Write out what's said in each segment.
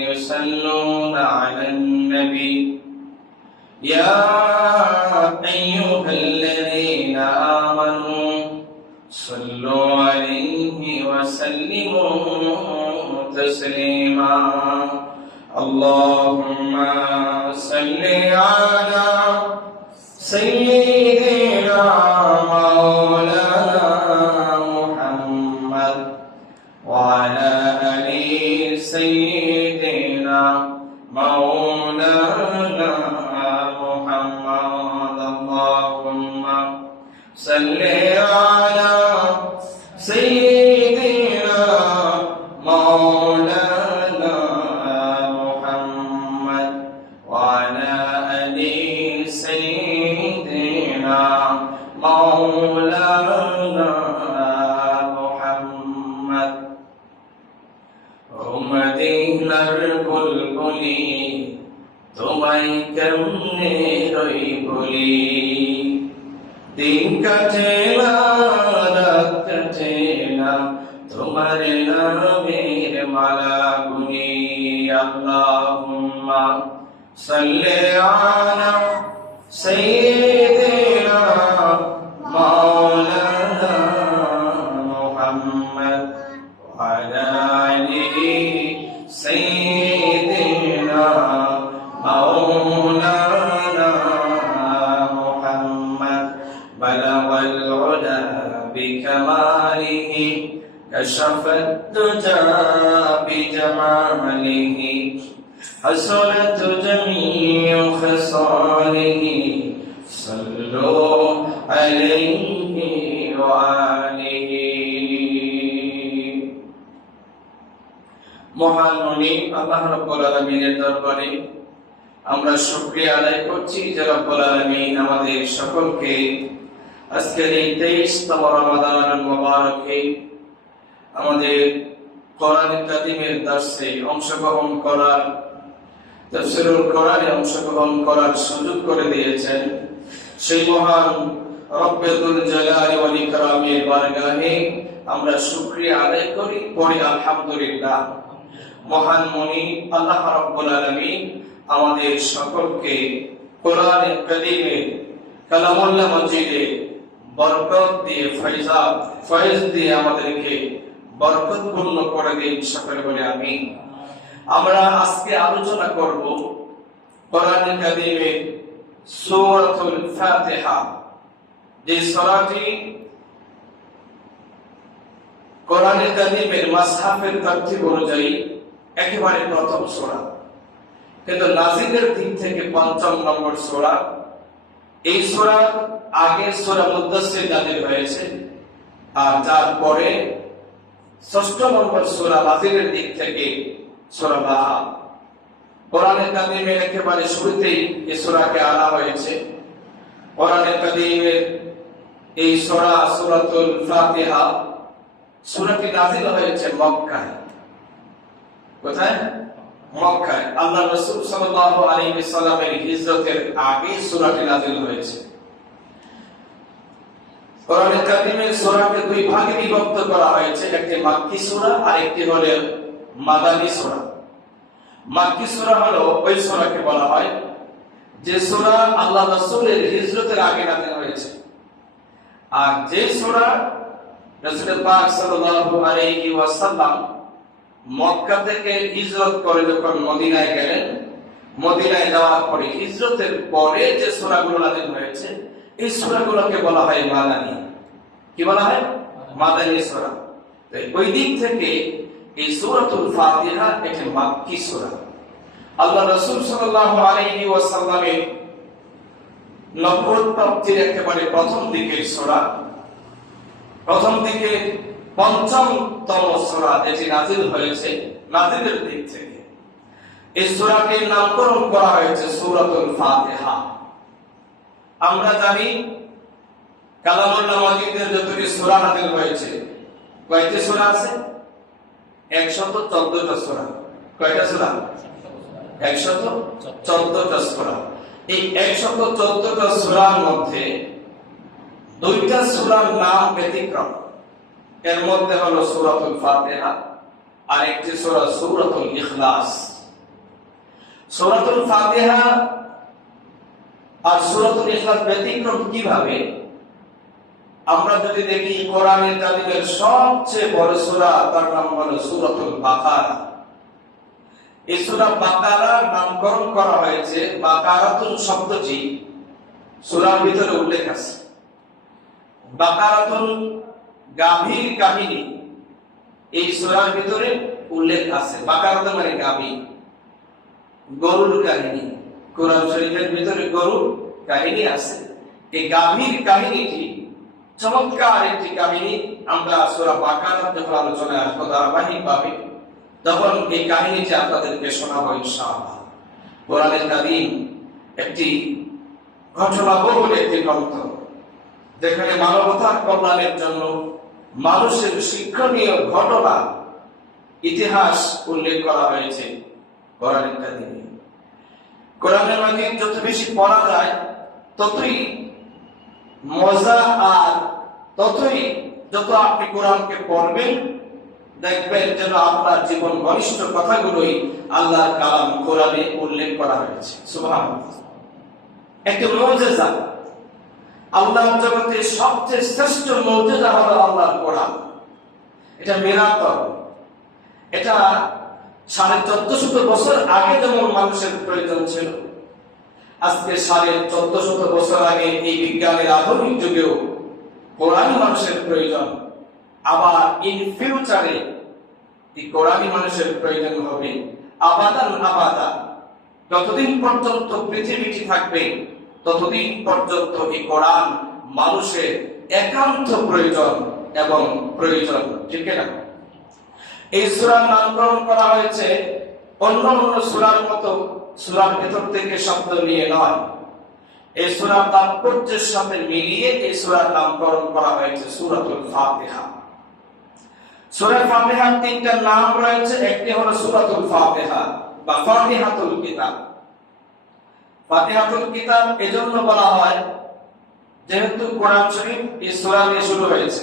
يصلون على النبي يا أيها الذين آمنوا صلوا عليه وسلموا تسليما اللهم صل على سيدنا مولانا محمد وعلى آل سيدنا مولانا محمد اللهم صل على سيدنا مولانا محمد وعلى آل سيدنا مولانا محمد মদিনার বুলবুলি তোমায় কেমনে রই বলি দিন কাটে না রাত কাটে না তোমার নামের মালা গুনি আল্লাহুম্মা সাল্লি আলা সাইয়্যিদিনা মাওলানা মুহাম্মদ ওয়া আলা আলিহি সাইয়্যিদিনা মাওলানা মুহাম্মদ বালাগাল উলা বিকামালিহি كشفت الدجى بجماله حسنت جميع خصاله صلوا عليه وآله মহান মুনিব আল্লাহ রাব্বুল আলামিনের দরবারে আমরা শুকরিয়া আদায় করছি যে রাব্বুল আলামিন আমাদের সকলকে আজকের এই 23তম রমাদানুল মুবারকে আমাদের কোরআন কারীমের দার্সে অংশগ্রহণ করার তাফসীরুল কোরআনে অংশগ্রহণ করার সুযোগ করে দিয়েছেন সেই মহান রব্বুল জালালি ওয়াল ইকরামের বারগাহে আমরা শুকরিয়া আদায় করি পড়ি আলহামদুলিল্লাহ মহান মুনিব আল্লাহ রাব্বুল আলামিন আমাদের সকলকে কোরআন কারীমের কালামুল্লাহ মজিদে বরকত দিয়ে ফয়েজ দিয়ে আমাদেরকে বরকতপূর্ণ করে দিন সকলে বলে আমিন আমরা আজকে আলোচনা করব কোরআন কারীমের সূরাতুল ফাতিহা যে সূরাটি কোরআন কারীমের মাসহাফের তরতিব অনুযায়ী একেবারে প্রথম সূরা কিন্তু নাজিলের দিক থেকে ৫ম নম্বর সূরা এই সূরার আগে সূরা মুদ্দাসসির নাজিল হয়েছে আর তারপরে ৬ষ্ঠ নম্বর সূরা নাজিলের দিক থেকে সূরা বাহা কোরআন কারীমের একেবারে শুরুতেই এই সূরাকে আনা হয়েছে কোরআন কারীমের এই সূরা সূরাতুল ফাতিহা সূরাটি নাযিল হয়েছে মক্কায় কোথায় মক্কায় আল্লাহ রাসূল সাল্লাল্লাহু আলাইহি ওয়াসাল্লামের হিজরতের আগে সূরাটি নাযিল হয়েছে কোরআন কারীমের সূরাকে দুই ভাগে বিভক্ত করা হয়েছে একটি মাক্কি সূরা আর একটি হলো মাদানী সূরা মাক্কি সূরা হলো ওই সূরাকে বলা হয় যে সূরা আল্লাহ রাসূলের হিজরতের আগে নাযিল হয়েছে আর যে সূরা রাসূল পাক সাল্লাল্লাহু আলাইহি ওয়াসাল্লাম মক্কা থেকে হিজরত করে যখন মদিনায় গেলেন মদিনায় যাওয়ার পরে হিজরতের পরে যে সূরাগুলো নাযিল হয়েছে এই সূরাগুলোকে বলা হয় মাদানী কি বলা হয় মাদানী সূরা তো ওই দিক থেকে এই সূরাতুল ফাতিহা একটি মাক্কি সূরা আল্লাহ রাসূল সাল্লাল্লাহু আলাইহি ওয়াসাল্লামের নবুয়ত প্রাপ্তির একেবারে প্রথম দিকের সূরা প্রথম দিকে ৫ম সূরা যেটি নাযিল হয়েছে নাযিলের দিক থেকে এই সূরাটির নামকরণ করা হয়েছে সূরাতুল ফাতিহা আমরা জানি কালামুল্লাহ মাজিদের যতটি সূরা নাযিল হয়েছে কয়টি সূরা আছে ১১৪টা সূরা কয়টা সূরা ১১৪টা সূরা এই ১১৪টা সূরার মধ্যে দুইটা সূরার নাম ব্যতিক্রম এর মধ্যে হলো সূরাতুল ফাতিহা আর একটি সূরা সূরাতুল ইখলাস সূরাতুল ফাতিহা আর সূরাতুল ইখলাস ব্যতিক্রম কিভাবে? আমরা যদি দেখি কোরআনের কারিমের সবচেয়ে বড় সূরা, তার নাম হলো সূরাতুল বাকারা। এই সূরা বাকারার নামকরণ করা হয়েছে, বাকারাতুন শব্দটি সূরার ভিতরে উল্লেখ আছে। বাকারাতুন গাভীর কাহিনী এই সূরার ভিতরে উল্লেখ আছে। বাকারাতুন মানে গাভী, গরুর কাহিনী। কোরআন শরীফের ভিতরে গরুর কাহিনী আছে। এই গাভীর কাহিনীটি চমৎকার একটি কাহিনী। আমরা সূরা বাকারা যখন আলোচনায় আসবো ধারাবাহিকভাবে, তখন এই কাহিনীটি আপনাদেরকে শোনাবো ইনশাআল্লাহ। কোরআনের কারিম একটি ঘটনাবহুল একটি গ্রন্থ, যেখানে মানবতার কল্যাণের জন্য মানুষের শিক্ষণীয় ঘটনা, ইতিহাস উল্লেখ করা হয়েছে কোরআনের কারিমে। কোরআনের মাজিদ যত বেশি পড়া যায় ততই মজা, আর ততই যত আপনি কোরআনকে পড়বেন দেখবেন যেন আপনার জীবন ঘনিষ্ঠ কথাগুলোই আল্লাহর কালাম কোরআনে উল্লেখ করা হয়েছে। সুবহানাল্লাহ। একটি মুজিজা, আল্লাহর জগতে সবচেয়ে শ্রেষ্ঠ মুজিজা হলো আল্লাহর কোরআন। এটা মিরাকল। এটা 1450 বছর আগে যেমন মানুষের প্রয়োজন ছিল, আজকে 1450 বছর আগে এই বিজ্ঞানের আধুনিক যুগেও কোরআনই মানুষের প্রয়োজন। আবার ইন ফিউচারে এই কোরআনই মানুষের প্রয়োজন হবে আবাদান আবাদা। যতদিন পর্যন্ত পৃথিবীটি থাকবে ততদিন পর্যন্ত এই কোরআন মানুষের একান্ত প্রয়োজন এবং প্রয়োজন, ঠিক না? এই সূরার নামকরণ করা হয়েছে অন্য অন্য সূরার মতো সূরার ভেতর থেকে শব্দ নিয়ে নয়। এই সূরার তাৎপর্যের সাথে মিলিয়ে এই সূরার নামকরণ করা হয়েছে সূরাতুল ফাতিহা। সূরা ফাতিহার তিনটা নাম রয়েছে। একটি হলো সূরাতুল ফাতিহা বা ফাতিহাতুল কিতাব। ফাতিহাতুল কিতাব এজন্য বলা হয় যেহেতু কোরআন শরীফ এই সূরা দিয়ে শুরু হয়েছে।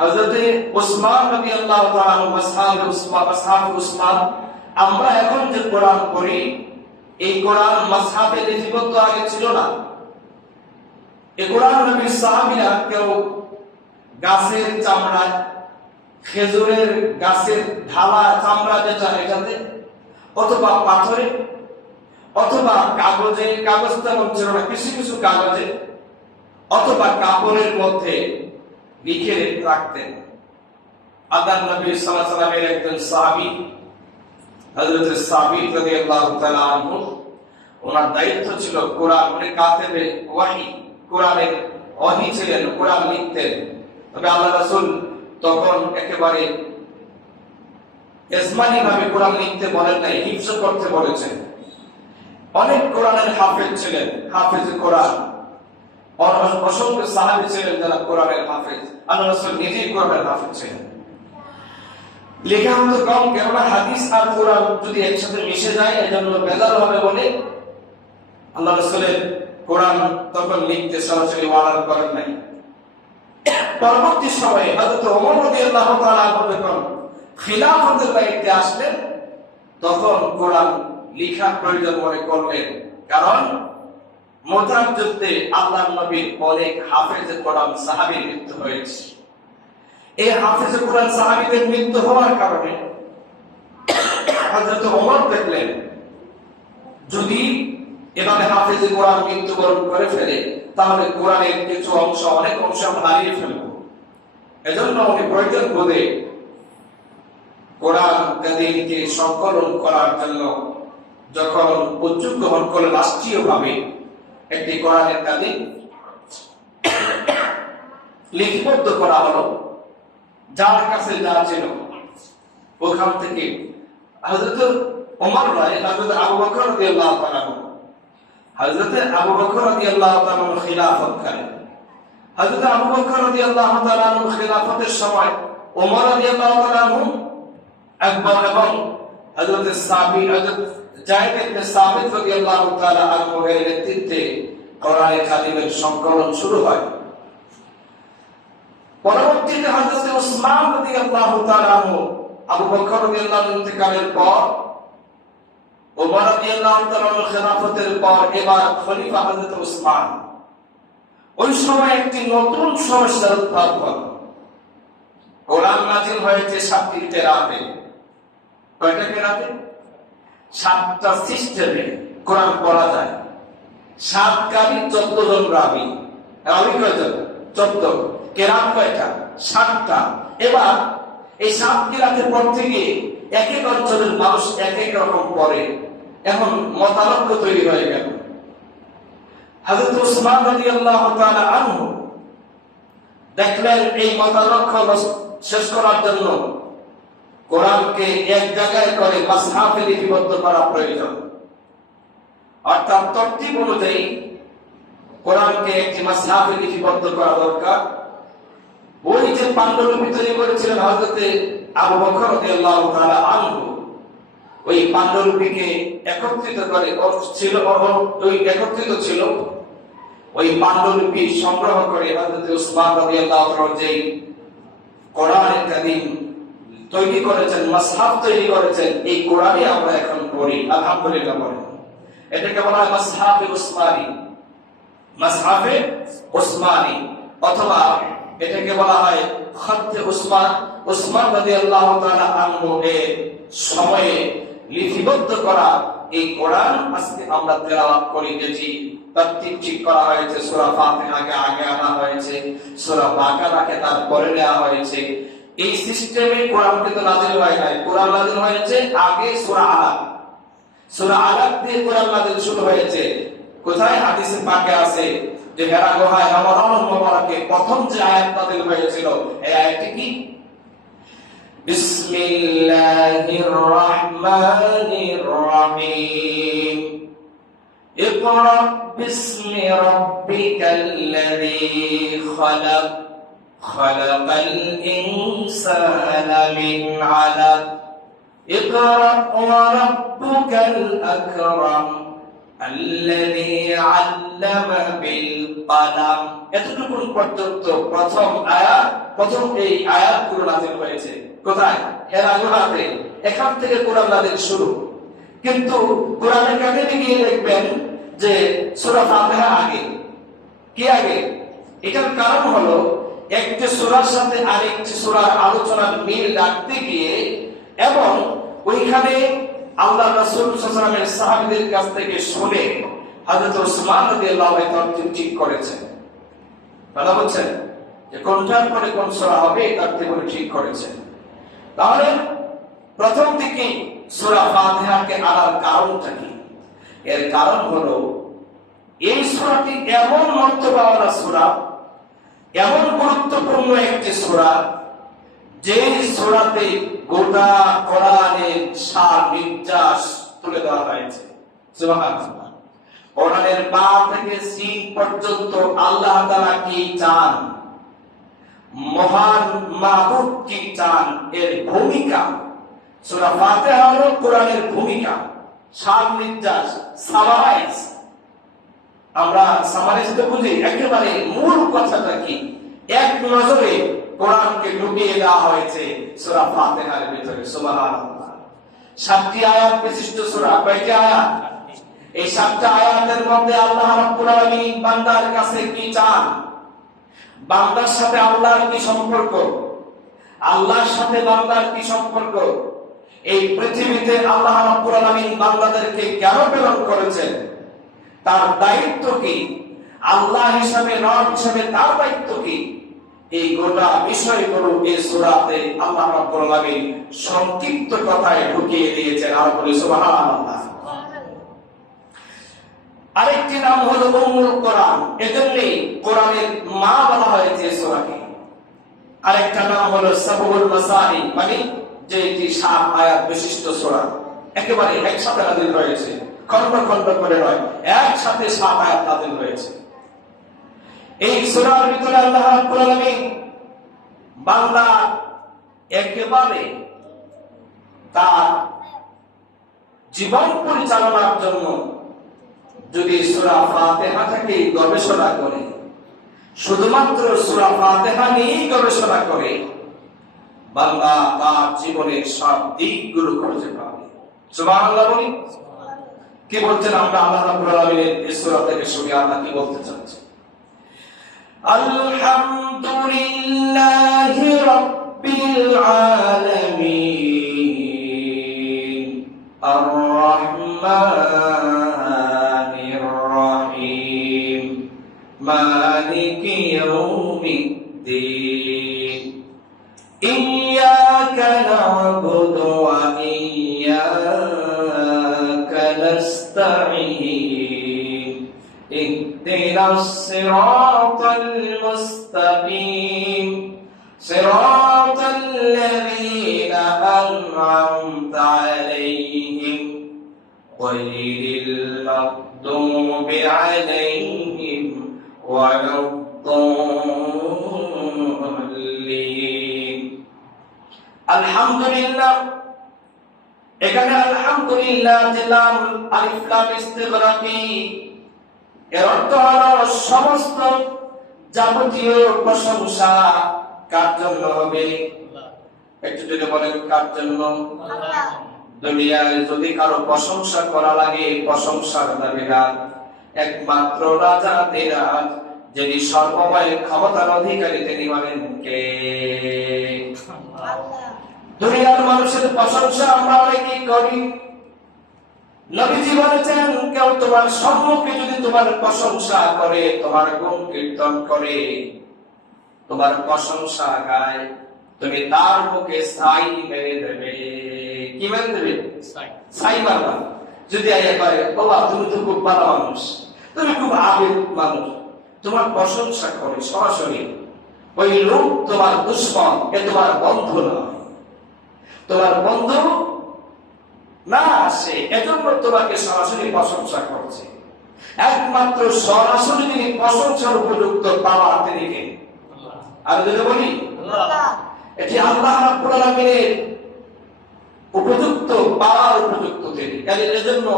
হযরত উসমান রাদিয়াল্লাহু তাআলা মাসহাফে উসমান, আমরা এখন যে কোরআন পড়ি এই কোরআন মাসহাফে লিপিবদ্ধ আগে ছিল না। এই কোরআন নবীর সাহাবীরা কেউ গাছের চামড়ায়, খেজুরের গাছের ঢালা চামড়া যেটা এটাতে, অথবা পাথরে, অথবা কাগজে, কাগজ তেমন ছিল না, কিছু কিছু কাগজে, অথবা কাপড়ের মধ্যে লিখে রাখতেন। আল্লাহর নবী সাল্লাল্লাহু আলাইহি ওয়াসাল্লামের একজন সাহাবী হযরত সাবিত রাদিয়াল্লাহু তাআলা আনহু, ওনার দায়িত্ব ছিল কোরআন, উনি কাতেবে ওয়াহি, কোরআনের ওয়াহি ছিলেন, কোরআন লিখতেন। তবে আল্লাহ রাসূল তখন একেবারে ইসমানি ভাবে কোরআন লিখতে বলেন নাই, হিফজ করতে বলেছেন। অনেক কোরআনের হাফেজ ছিলেন, হাফেজ কোরআন। অসংখ্য সাহাবী ছিলেন যারা কোরআনের হাফেজ। আল্লাহ রাসূল নিজেই কোরআনের হাফেজ ছিলেন। লেখা হতো কম, কেননা হাদিস আর কোরআন যদি একসাথে মিশে যায় এজন্য বেজাল হবে বলে আল্লাহ রাসূলের কোরআন তখন লিখতে সরাসরি অর্ডার করেন নাই। পরবর্তী সময়ে হযরত ওমর রাদিয়াল্লাহু তাআলা যখন খিলাফতের দায়িত্বে আসলেন তখন কোরআন লেখার প্রয়োজন মনে করলেন, কারণ মুতার যুদ্ধে আল্লাহর নবীর অনেক হাফেজে কোরআন সাহাবীর মৃত্যু হয়েছে। এই হাফেজে কোরআন সাহাবীদের মৃত্যু হওয়ার কারণে হযরত ওমর দেখলেন যদি এভাবে হাফেজে কোরআন মৃত্যুবরণ করে ফেলে তাহলে কোরআনের কিছু অংশ, অনেক অংশ আমরা হারিয়ে ফেলব। এজন্য উনি প্রয়োজন বোধে কোরআন কাদিমকে সংকলন করার জন্য যখন উদ্যোগ গ্রহণ করে রাষ্ট্রীয়ভাবে একটি কোরআনের কাদিম লিপিবদ্ধ করা হলো, যার কাছে যা ছিল ওখান থেকে হযরত ওমর নয়, হযরত আবু বকর রাদিয়াল্লাহু তাআলা, হযরত আবু বকর রাদিয়াল্লাহু তাআলা খিলাফত করেন। হযরত আবু বকর রাদিয়াল্লাহু তাআলা খিলাফতের সময় ওমর রাদিয়াল্লাহু তাআলা আকবর এবং হযরত সাবিত, হযরত যায়েদ ইবনে সাবিত রাদিয়াল্লাহু তাআলা আনহুর নেতৃত্বে কোরআনে কারিমের সংকলন শুরু হয়। পরবর্তীতে হযরত উসমান রাদিয়াল্লাহু তাআলা আনহু আবু বকর রাদিয়াল্লাহু ইন্তেকালের পর ওমর রাদিয়াল্লাহু তাআলার খেলাফতের পর এবার খলিফা হযরত উসমান। ওই সময় একটি নতুন সমস্যার উদ্ভব হলো। কোরআন নাযিল হয়েছে 7টি কেরাতে। কয়টা কেরাতে? 7টা সিস্টেমে কোরআন পড়া যায়। 7 কারি 14 জন রাবী। রাবী কয়জন? 14। কেরাত কয়টা? 7টা। এবার এই 7 কেরাতে পড়তে গিয়ে এক এক অঞ্চলের মানুষ এক এক রকম পড়ে। এখন মতানৈক্য তৈরি হয়ে গেল। হযরত উসমান রাদিয়াল্লাহু তাআলা আনহু দেখলেন এই মতানৈক্য শেষ করার জন্য কোরআনকে এক জায়গায় করে মাসহাফে লিপিবদ্ধ করা প্রয়োজন। অর্থাৎ তরতিব অনুযায়ী কোরআনকে একটি মাসহাফে লিপিবদ্ধ করা দরকার। ওই যে পাণ্ডুলিপি তৈরি করেছিলেন হযরত আবু বকর রাদিয়াল্লাহু তাআলা আনহু, ওই পাণ্ডুলিপিকে একত্রিত করে একত্রিত ছিল। ওই পাণ্ডুলিপি সংগ্রহ করে হযরত উসমান রাদিয়াল্লাহু তাআলা যে কোরআনুল কারীম তৈরি করেছেন, মাসহাফ তৈরি করেছেন, এই কোরআনই আমরা এখন পড়ি। আলহামদুলিল্লাহ বলেন। এটাকে বলা হয় মাসহাফে উসমানী। মাসহাফে উসমানী অথবা এটাকে বলা হয় খতে উসমান। উসমান রাদিয়াল্লাহু তাআলা আনহু এর সময়ে লিপিবদ্ধ করা এই কোরআন আজকে আমরা তেলাওয়াত করি। যেটি তরতিব ঠিক করা হয়েছে, সূরা ফাতিহাকে আগে আনা হয়েছে, সূরা বাকারাকে তারপরে নেওয়া হয়েছে। এই সিস্টেমে কোরআন কিন্তু নাযিল হয় নাই। কোরআন নাযিল হয়েছে আগে সূরা আলাক। সূরা আলাক দিয়ে কোরআন নাযিল শুরু হয়েছে। কোথায়? হাদিসে পাকে আছে যে হেরা গুহায় রমাদানুল মুবারাকে প্রথম যে আয়াত নাযিল হয়েছিল, এই আয়াতটি কি? বিসমিল্লাহির রহমানির রহিম। ইকরা বিসমি রাব্বিকাল্লাযী খালাক খালাকাল ইনসানা মিন আলাক ইকরা ওয়া রাব্বুকাল আকরাম আল্লাযী আল্লামা বিল কলম। এতটুকু পর্যন্ত প্রথম আয়াত, প্রথম এই আয়াতগুলো নাযিল হয়েছে। কোথায়? হেরা গুহাতে। এখান থেকে কোরআন নাযিল শুরু। কিন্তু কোরআনের কারিমে গিয়ে দেখবেন যে সূরা ফাতিহা আগে। কি আগে? এটার কারণ হলো একটি সূরার সাথে আরেকটি সূরার আলোচনার মিল রাখতে গিয়ে এবং ওইখানে আল্লাহর রাসূল সাল্লাল্লাহু আলাইহি ওয়াসাল্লামের সাহাবীদের কাছ থেকে শুনে হযরত উসমান রাদিয়াল্লাহু আনহু তরতিব ঠিক করেছেন। কথা বলছেন যে কোনটার পরে কোন সূরা হবে তার থেকে ঠিক করেছেন। তাহলে প্রথম দিকে সূরা ফাতিহাকে আনার কারণটা কি? এর কারণ হলো এই সূরাটি এমন মর্যাদাওয়ালা সূরা, এমন গুরুত্বপূর্ণ একটি সূরা, যে সূরাতে গোটা কোরআনের সার নির্যাস তুলে দেওয়া হয়েছে। সুবহানাল্লাহ। কোরআনের বা থেকে সিন পর্যন্ত আল্লাহ তাআলা কি চান, মহান মাবুদ কি চান, এর ভূমিকা। সূরা ফাতিহা হলো কোরআনের ভূমিকা, সার নির্যাস, সামারাইজ। আমরা সামারাইজ তো বুঝি, একেবারে মূল কথাটা কি এক নজরে কোরআনকে ঢুকিয়ে দেওয়া হয়েছে সূরা ফাতিহার ভিতরে। সুবহানাল্লাহ। 7টি আয়াত বিশিষ্ট সূরা। কয়টি আয়াত? এই 7টা আয়াতের মধ্যে আল্লাহ রাব্বুল আলামিন বান্দার কাছে কি চান, বান্দার সাথে আল্লাহর কি সম্পর্ক, আল্লাহর সাথে বান্দার কি সম্পর্ক, এই পৃথিবীতে আল্লাহ রাব্বুল আলামিন বান্দাদেরকে কেন প্রেরণ করেছেন, তার দায়িত্ব কি, আল্লাহ হিসাবে রব হিসাবে তার দায়িত্ব কি, এই গোটা বিষয়গুলো এই সূরাতে আল্লাহ রাব্বুল আলামিন সংক্ষিপ্ত কথায় ঢুকিয়ে দিয়েছেন। আর বলি সুবহানাল্লাহ। আরেকটি নাম হলো উম্মুল কোরআন। এজন্যই কোরআনের মা বলা হয়েছে সূরাকে। আরেকটা নাম হলো সাবুল মাসানি, মানে যেটি 7 আয়াত বিশিষ্ট সূরা, একেবারে একসাথে নাযিল হয়েছে, খন্ড খন্ড করে নয়, একসাথে 7 আয়াত নাযিল হয়েছে। এই সূরার ভিতরে আল্লাহ রাব্বুল আলামিন বান্দা একেবারে তার জীবন পরিচালনার জন্য যদি সূরা ফাতিহাটাকে গবেষণা করে, শুধুমাত্র সূরা ফাতিহা নিয়েই গবেষণা করে, বান্দা তার জীবনের সব দিকগুলো খুঁজে পাবে। সুবহানাল্লাহ বলি। কি বলছেন? আমরা আল্লাহ রাব্বুল আলামিনের এই সূরা থেকে শুনি আল্লাহ কি বলতে চাচ্ছেন। আলহামদুলিল্লাহি রাব্বিল আলামিন আর রহমানির রহিম মালিকি ইয়াউমিদ্দিন ইয়্যাকা না'বুদু ওয়া ইয়্যাকা নাস্তাঈন ইহদিনাস সিরাতাল মুস্তাকিম সিরাতাল লাযীনা আন'আমতা আলাইহিম গায়রিল মাগদুবি আলাইহিম ওয়ালাদ-দাল্লিন। আলহামদুলিল্লাহ, এখানে আলহামদুলিল্লাহ যে লাম আলিফ লাম ইস্তিগরাকি, এর অর্থ হলো সমস্ত যাবতীয় প্রশংসা কার জন্য হবে? একটু যদি বলেন কার জন্য? দুনিয়ায় যদি কারো প্রশংসা করা লাগে, প্রশংসার দাবিদার একমাত্র রাজা দিরাজ, যিনি সর্বময় ক্ষমতার অধিকারী, তিনি হলেন কে? দুনিয়ার মানুষের প্রশংসা আমরা অনেকেই করি। নবীজি বলেছেন, কেউ তোমার সম্মুখে যদি তোমার প্রশংসা করে, তোমার গুণ কীর্তন করে, তোমার প্রশংসা গায়, তুমি তার মুখে ছাই মেরে দেবে। কি মেরে দেবে? ছাই মারবা। যদি আইয়া কয়, বাবা তুমি তো খুব ভালো মানুষ, তুমি খুব আবেগ মানুষ, তোমার প্রশংসা করে সরাসরি, ওই লোক তোমার দুশ্মন, এ তোমার বন্ধু নয়। তোমার বন্ধু না আসে, এজন্য তোমাকে সরাসরি প্রশংসা করছে। একমাত্র সরাসরি তিনি প্রশংসার উপযুক্ত পাওয়ার তিনি কে? আর যদি বলি এটি আল্লাহ রাব্বুল আলামিনের উপযুক্ত পাওয়ার উপযুক্ত তিনি। এজন্য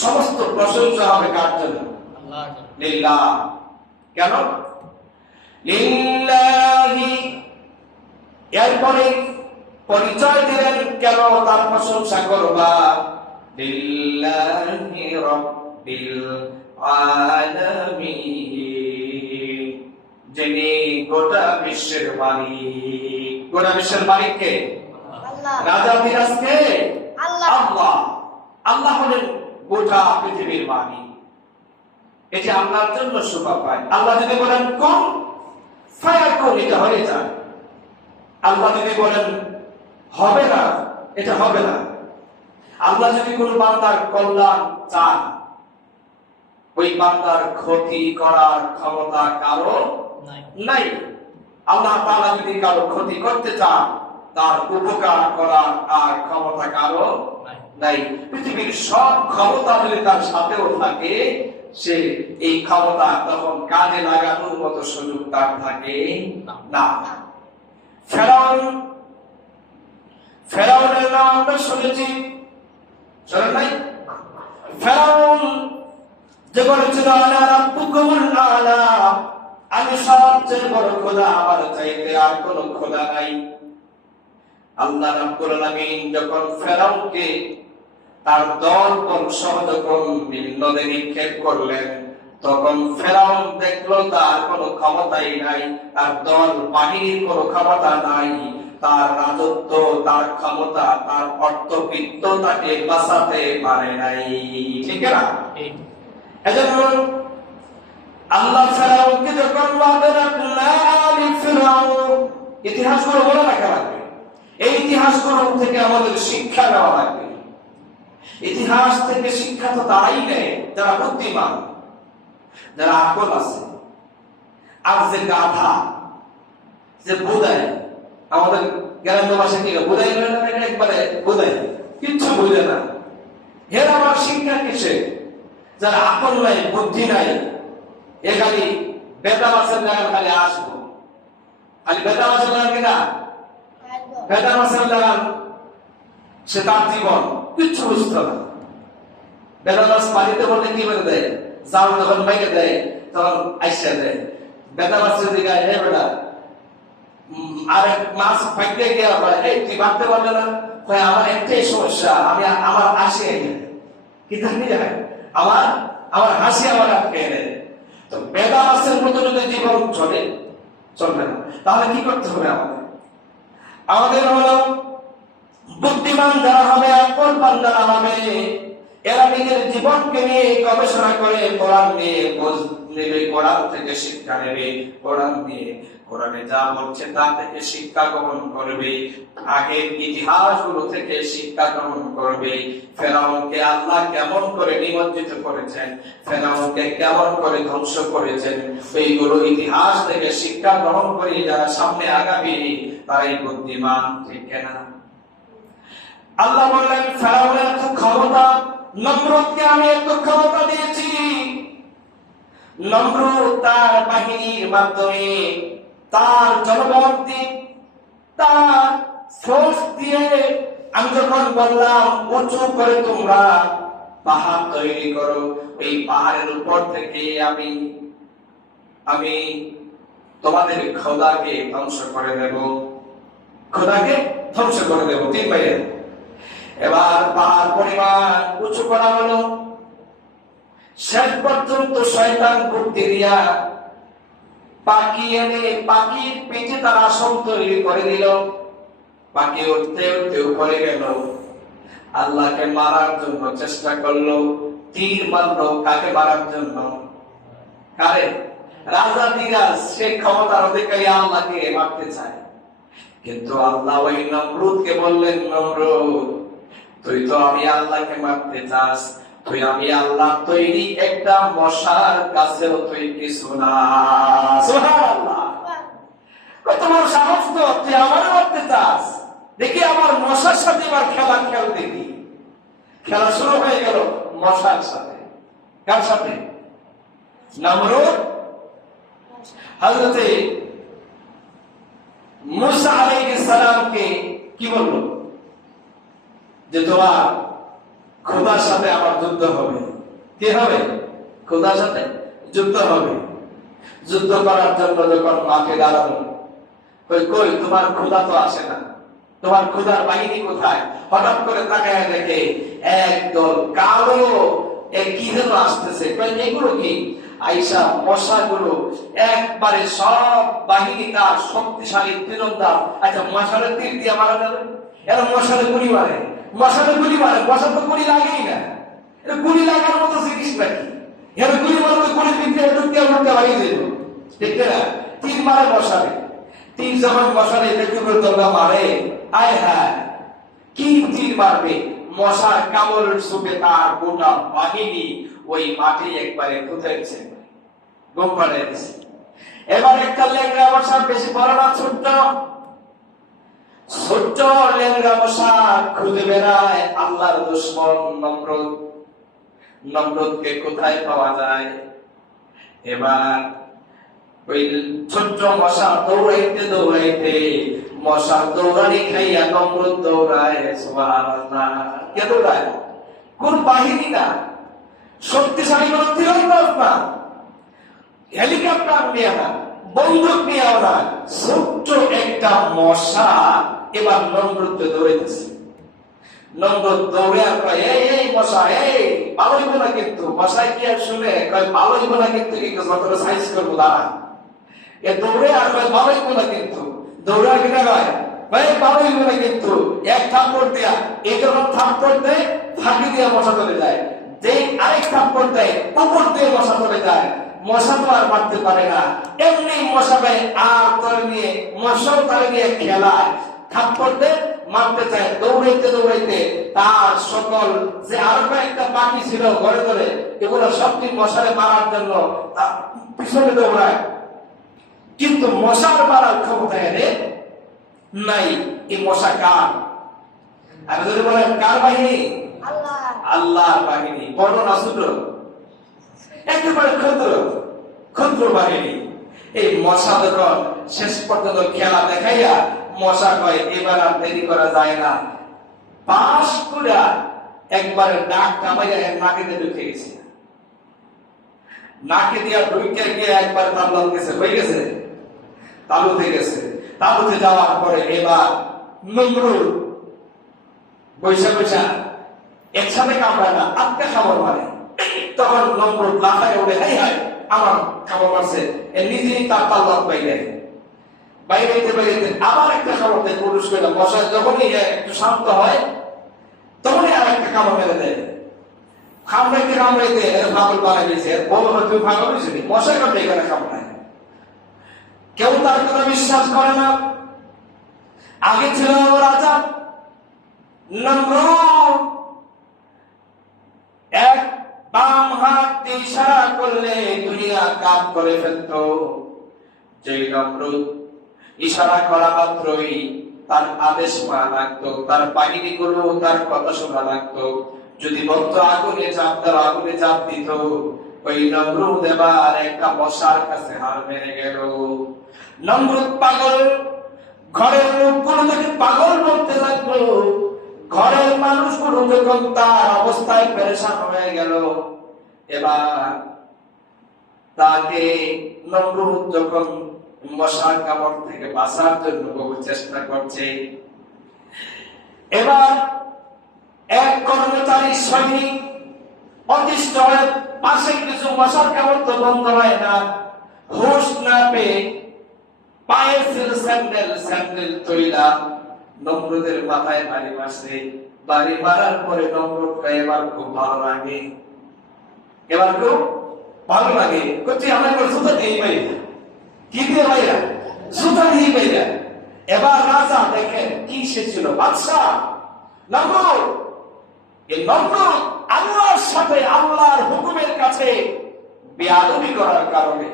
সমস্ত প্রশংসা হবে কার জন্য? লিল্লাহ। কেন? লিল্লাহি। এরপরে পরিচয় দিলেন কেন তার প্রশংসা করবা? লিল্লাহি রাব্বিল আলামিন, যিনি গোটা বিশ্বের মালিক। গোটা বিশ্বের মালিক কে? রাজা বিরাজ কে? আল্লাহ। আল্লাহ হলেন গোটা পৃথিবীর মালিক। এটি আল্লাহর জন্য শোভা পায়। আল্লাহ যদি বলেন কোন, ফায়াকুন, এটা হয়ে যায়। আল্লাহ যদি বলেন হবে না, এটা হবে না। আল্লাহ যদি কোন বান্দার কল্যাণ চান, ওই বান্দার ক্ষতি করার ক্ষমতা কারো নাই। আল্লাহ তাআলা যদি কারো ক্ষতি করতে চান, তার উপকার করার আর ক্ষমতা কারো নাই। পৃথিবীর সব ক্ষমতা যদি তার সাথেও থাকে, সে এই ক্ষমতা তখন কাজে লাগানোর মতো সুযোগ তার থাকে না। ফেরাউনের নাম আমরা শুনেছি, শোনেন নাই? ফেরাউন যে বলেছিল আনা রাব্বুকুমুল আলা, আমি সবচেয়ে বড় খোদা, আমার চাইতে আর কোন খোদা নাই। আল্লাহ রাব্বুল আলামিন যখন ফেরাউনকে তার দল বংশধর যখন নদে নিক্ষেপ করলেন, তখন ফেরাউন দেখলো তার কোনো ক্ষমতাই নাই, তার দল বাহিনীর কোনো ক্ষমতা নাই, তার রাজত্ব, তার ক্ষমতা, তার অর্থবিত্ত তাকে বাঁচাতে পারে নাই। ঠিক না? এজন্য আল্লাহ ফেরাউনকে যখন ইতিহাসগুলো মনে রাখা লাগবে। এই ইতিহাসগুলো থেকে আমাদের শিক্ষা নেওয়া লাগবে। ইতিহাস থেকে শিক্ষা তো তারাই নেয় যারা বুদ্ধিমান, যারা আকল আছে। আর যে গাধা, যে বোধায়, আমাদের গ্রাম্য ভাষা কি বোধাই, একবারে বোধাই, কিচ্ছু বুঝে না। এর আমার শিক্ষা কিসে? যারা আকল নাই, বুদ্ধি নাই, এ খালি বেতা মাছের লাগান, খালি আসবো, খালি বেতা মাছের লাগান কিনা, বেতা মাছের লাগান, সে তার জীবন কিচ্ছু বুঝতো না। বেতা মাছ পানিতে বললে কি করে দেয়, জাল যখন বাইকে দেয় তখন আইসা দেয়। বেতা মাছের দিকে হে বেটা, আর মাছ ফাইতে গিয়ে এই তুই ভাবতে পারবে না, আমার একটাই সমস্যা, আমি আমার আসে কি থাকতে যায়, আমার আমার হাসি আমার আটকে দেয়। তো বেদাসের মতো যদি জীবন চলবে না, তাহলে কি করতে হবে আমাদের হলো বুদ্ধিমান যারা হবে, আকলবান যারা হবে, এরা নিজের জীবনকে নিয়ে গবেষণা করে কোরআন নিয়ে বোঝ নেবে, কোরআন থেকে শিক্ষা নেবে, কোরআন নিয়ে কোরআনে যা বলছে তা থেকে শিক্ষা গ্রহণ করবে, আগের ইতিহাসগুলো থেকে শিক্ষা গ্রহণ করবে। ফেরাউনকে আল্লাহ কেমন করে নিমজ্জিত করেছেন, ফেরাউনকে কেমন করে ধ্বংস করেছেন, এইগুলো ইতিহাস থেকে শিক্ষা গ্রহণ করে যারা সামনে আগাবে তারাই বুদ্ধিমান, ঠিক না? আল্লাহ বললেন ফেরাউনের এত ক্ষমতা, নমরুদকে আমি এত ক্ষমতা দিয়েছি, নমরুদ তার বাহিনীর মাধ্যমে, তার জনবল দিয়ে, তার ফোর্স দিয়ে, আমি যখন বললাম উঁচু করে তোমরা পাহাড় তৈরি করো, এই পাহাড়ের উপর থেকে আমি তোমাদের খোদাকে ধ্বংস করে দেব, খোদাকে ধ্বংস করে দেব। ঠিক ভাইয়া? এবার পাহাড় পরিমাণ উঁচু করা হলো, শেষ পর্যন্ত শয়তান বুদ্ধি দিয়া পাখি এনে পাখির পিঠে তার আসন তৈরি করে দিল, পাখি উঠতে উঠতে উপরে গেল, আল্লাহকে মারার জন্য চেষ্টা করলো, তীর মারলো, কাকে মারার জন্য? কারে? রাজা দিরাজ, সে ক্ষমতার অধিকারী আল্লাহকে মারতে চায়। কিন্তু আল্লাহ ওই নমরুদকে বললেন, নমরুদ তুই তো আমি আল্লাহকে মারতে চাস, তুই আমি আল্লাহ তৈরি একটা মশার কাছেও তুই কিছু না। সুবহানাল্লাহ, কত বড় সাহস তো, তুই আমারে মারতে চাস, দেখি আমার মশার সাথে এবার খেল দেখি। খেলা শুরু হয়ে গেল মশার সাথে। কার সাথে? নমরুদ হযরতে মুসা আলাইহিস সালামকে কি বলল যে তোমার খোদার সাথে আমার যুদ্ধ হবে। কি হবে? খোদার সাথে যুদ্ধ হবে। যুদ্ধ করার জন্য যখন মাঠে দাঁড়ানো, কই তোমার খোদা তো আসে না, তোমার খোদার বাহিনী কোথায়? হঠাৎ করে তাকায় দেখে একদল কালো কি যেন আসতেছে। এগুলো কি? আইসা মশাগুলো একবারে সব বাহিনী, তার শক্তিশালী তীরন্দাজ। আচ্ছা, মশারে তীর দিয়ে মারা যাবে? এরা মশারে গুলি মারে, মশারে গুলি মারে, মশা তো গুলি লাগেই না। এটা গুলি লাগার মতো জিনিস নাকি? এরা গুলি মারলে গুলির ভিতরে ঢুকতে লাগিয়ে দিল, ঠিক না? তীর মারে মশারে, তীর যখন মশারে দেখতে দোলা মারে, আয় হ্যাঁ কি তীর মারবে, মশার কামড় সুপে তার গোটা বাহিনী ওই মাটি একবারে খুঁজেছে, গম পাড়েছে। এবার একটা লেঙ্গা মশা, বেশি বড় না, ছোট্ট ছোট্ট লেঙ্গা মশা খুঁজে বেড়ায় আল্লাহর দুশমন নমরুদ। নমরুদকে কোথায় পাওয়া যায়? এবার ওই ছোট্ট মশা দৌড়াইতে দৌড়াইতে, মশা দৌড়ানি খাইয়া নমরুদ দৌড়ায়। সুবহানাল্লাহ, কে দৌড়ায়? কোন বাহিনী না, শক্তিশালী কোন তীরন্দাজ না, হেলিকপ্টার নিয়ে না, বন্দুক নিয়েও না, ছোট্ট একটা মশা এবার নমরুদকে দৌড়াইতেছে। নমরুদ দৌড়ে আর কয়, এই মশা, এই ভালো হইব না কিন্তু। মশাই কি আর শুনে কয়, ভালো হইব না কিন্তু, যতটা সাইজ করবো দাঁড়া। এ দৌড়ে আর কয়, ভালো হইব না কিন্তু। দৌড়া কিনা কয়, ভাই ভালো হইব না কিন্তু। এক থাপ্পড় দেয়া, এই যখন থাপ্পড় দেয় ফাঁকি দিয়ে মশা চলে যায়, যে আরেক থাপ্পড় দেয় উপর দিয়ে মশা চলে যায়। মশা তো আর মারতে পারে না, এমনি মশাকে আর তরে নিয়ে, মশাও তরে নিয়ে খেলায়, থাপ্পড় দেয়, মারতে চায়। দৌড়াইতে দৌড়াইতে তার সকল যে আরো কয়েকটা বাকি ছিল ঘরে ধরে, এগুলো সবটি মশারে মারার জন্য পিছনে দৌড়ায়, কিন্তু মশার মারার ক্ষমতা এনে নাই। এই মশা কার? আর যদি বলেন কার বাহিনী? আল্লাহর বাহিনী। বড় না ছোট? একেবারে ক্ষুদ্র বাহিনী। এই মশা যখন শেষ পর্যন্ত খেলা দেখাইয়া, মশা কয় এবার আর দেরি করা যায় না, পাশ করে একবারে নাক কামাইয়া নাকে দিয়ে ঢুকে গেছে। নাকে দিয়া ঢুকে গিয়ে একবার তালু গেছে, হয়ে গেছে, তালুতে গেছে। তালুতে যাওয়ার পরে এবার নমরুদ বৈশা বৈশা একসাথে কামড়ায় না, আটকা খাবার মারে। তখন নমরুদ লাফায় ওঠে, হাই হাই আমার খাবার মারছে, নিজেই তার পাল্লা বাইরে বাইরে আবার একটা খাবার দেয় পুরুষ করে। মশা যখনই একটু শান্ত হয় তখনই আর একটা খাবার মেরে দেয়। কামড়াইতে কামড়াইতে পাগল বানাই দিয়েছে। বলো তুমি পাগল হয়েছে, মশা কামড়ে এখানে কামড়ায়। কেউ তার কথা বিশ্বাস করে না। আগে ছিল রাজা নমরুদ, এক বাম হাত দিয়ে ইশারা করলে দুনিয়া কাজ করে ফেলত। যে নমরুদ ইশারা করা মাত্রই তার আদেশ মানা লাগতো, তার বাহিনীগুলো তার কথা শোনা লাগতো। যদি বলতো আগুনে চাপ দাও, আগুনে চাপ দিত। ওই নমরুদ এবার একটা মশার কাছে হার মেরে গেল। নমরুদ পাগল, ঘরের লোকগুলো তাকে পাগল বলতে লাগলো। ঘরের মানুষগুলো যখন তার অবস্থায় পেরেশান হয়ে গেল, এবার তাকে নমরুদ যখন মশার কামড় থেকে বাঁচার জন্য বহু চেষ্টা করছে, এবার এক কর্মচারী সৈনিক অতিষ্ঠ হয়ে পাশে কিছু মশার কামড় তো বন্ধ হয় না, হুঁশ না পেয়ে পায়ে ছিল স্যান্ডেল তৈলা নমরুদের মাথায় বাড়ি মারছে। বাড়ি মারার পরে নমরুদকে এবার খুব ভালো লাগে, এবার খুব ভালো লাগে। করছি আমার জুতা দিয়ে বাইরা, কি দিয়ে বাইরা? জুতা দিয়ে বাইরা। এবার রাজা দেখেন কি সে ছিল বাদশাহ নমরুদ। এই নমরুদ আল্লাহর সাথে আল্লাহর হুকুমের কাছে বেয়াদবি করার কারণে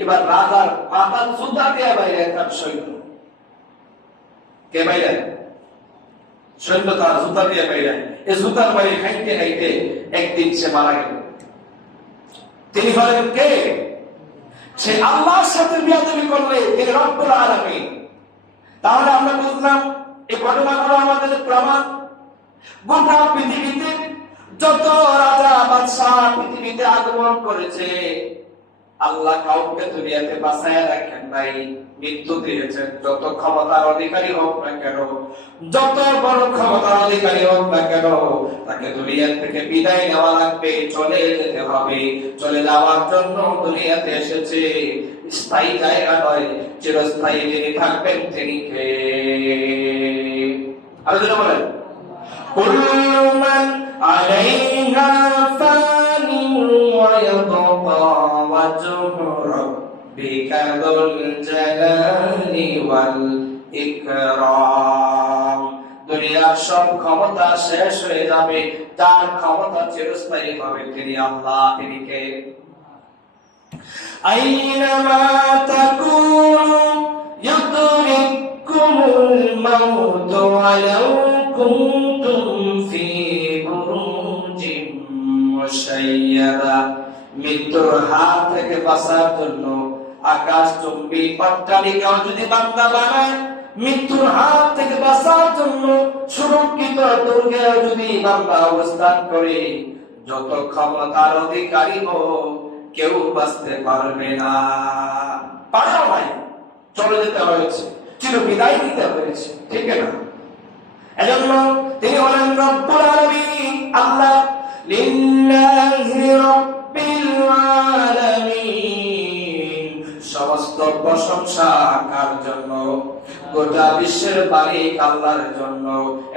এবার রাজার মাথা জুতা দিয়ে বাইরে তার সৈন্য। কে বাইরে? সৈন্য তার জুতা দিয়ে বাইরে। এই জুতার বাইরে খাইতে খাইতে একদিন সে মারা গেল। তিনি বলেন কে? সে আল্লাহর সাথে বেয়াদবি করলে তিনি রব্বুল আলামিন। তাহলে আমরা বুঝলাম এই ঘটনাগুলো আমাদের প্রমাণ। গোটা পৃথিবীতে যত রাজা বাদশাহ পৃথিবীতে আগমন করেছে, আল্লাহ কাউকে দুনিয়াতে বাঁচায় রাখেন নাই, মৃত্যু দিয়েছেন। যত ক্ষমতার অধিকারী হোক না কেন, যত বড় ক্ষমতার অধিকারী হোক না কেন, তাকে দুনিয়া থেকে বিদায় নেওয়া লাগবে, চলে যেতে হবে। চলে যাওয়ার জন্য দুনিয়াতে এসেছে, স্থায়ী জায়গা নয়, চিরস্থায়ী যিনি থাকবেন তিনি কে? আলোচনা বলেন কুল্লু মান আলাইহা ফানি ওয়া ইয়াবকা ওয়াজহু রাব্বিকা যুল জালালি ওয়াল ইকরাম। দুনিয়ার সব ক্ষমতা শেষ হয়ে যাবে, তার ক্ষমতা চিরস্থায়ী হবে, তিনি আল্লাহ। তিনি কে? আইনামা তাকুনু ইউদরিকুমুল মাউত ওয়ালাউ কুনতুম ফি বুরুজিম মুশাইয়াদা। মৃত্যুর হাত থেকে বাঁচার জন্য আকাশ চুম্বী অট্টালিকাও যদি বান্দা বানায়, মৃত্যুর হাত থেকে বাঁচার জন্য সুরক্ষিত দুর্গেও যদি বান্দা অবস্থান করে, যত ক্ষমতার অধিকারী হোক কেউ বাঁচতে পারবে না। পারাও নাই, চলে যেতে হয়েছে, চির বিদায় নিতে হয়েছে, ঠিক না? এজন্য তিনি হলেন রব্বুল আলামিন, আল্লাহ। লিল্লাহি রাব্বিল আলামিন। সমস্ত প্রশংসা কার জন্য? গোটা বিশ্বের মালিক আল্লাহর জন্য।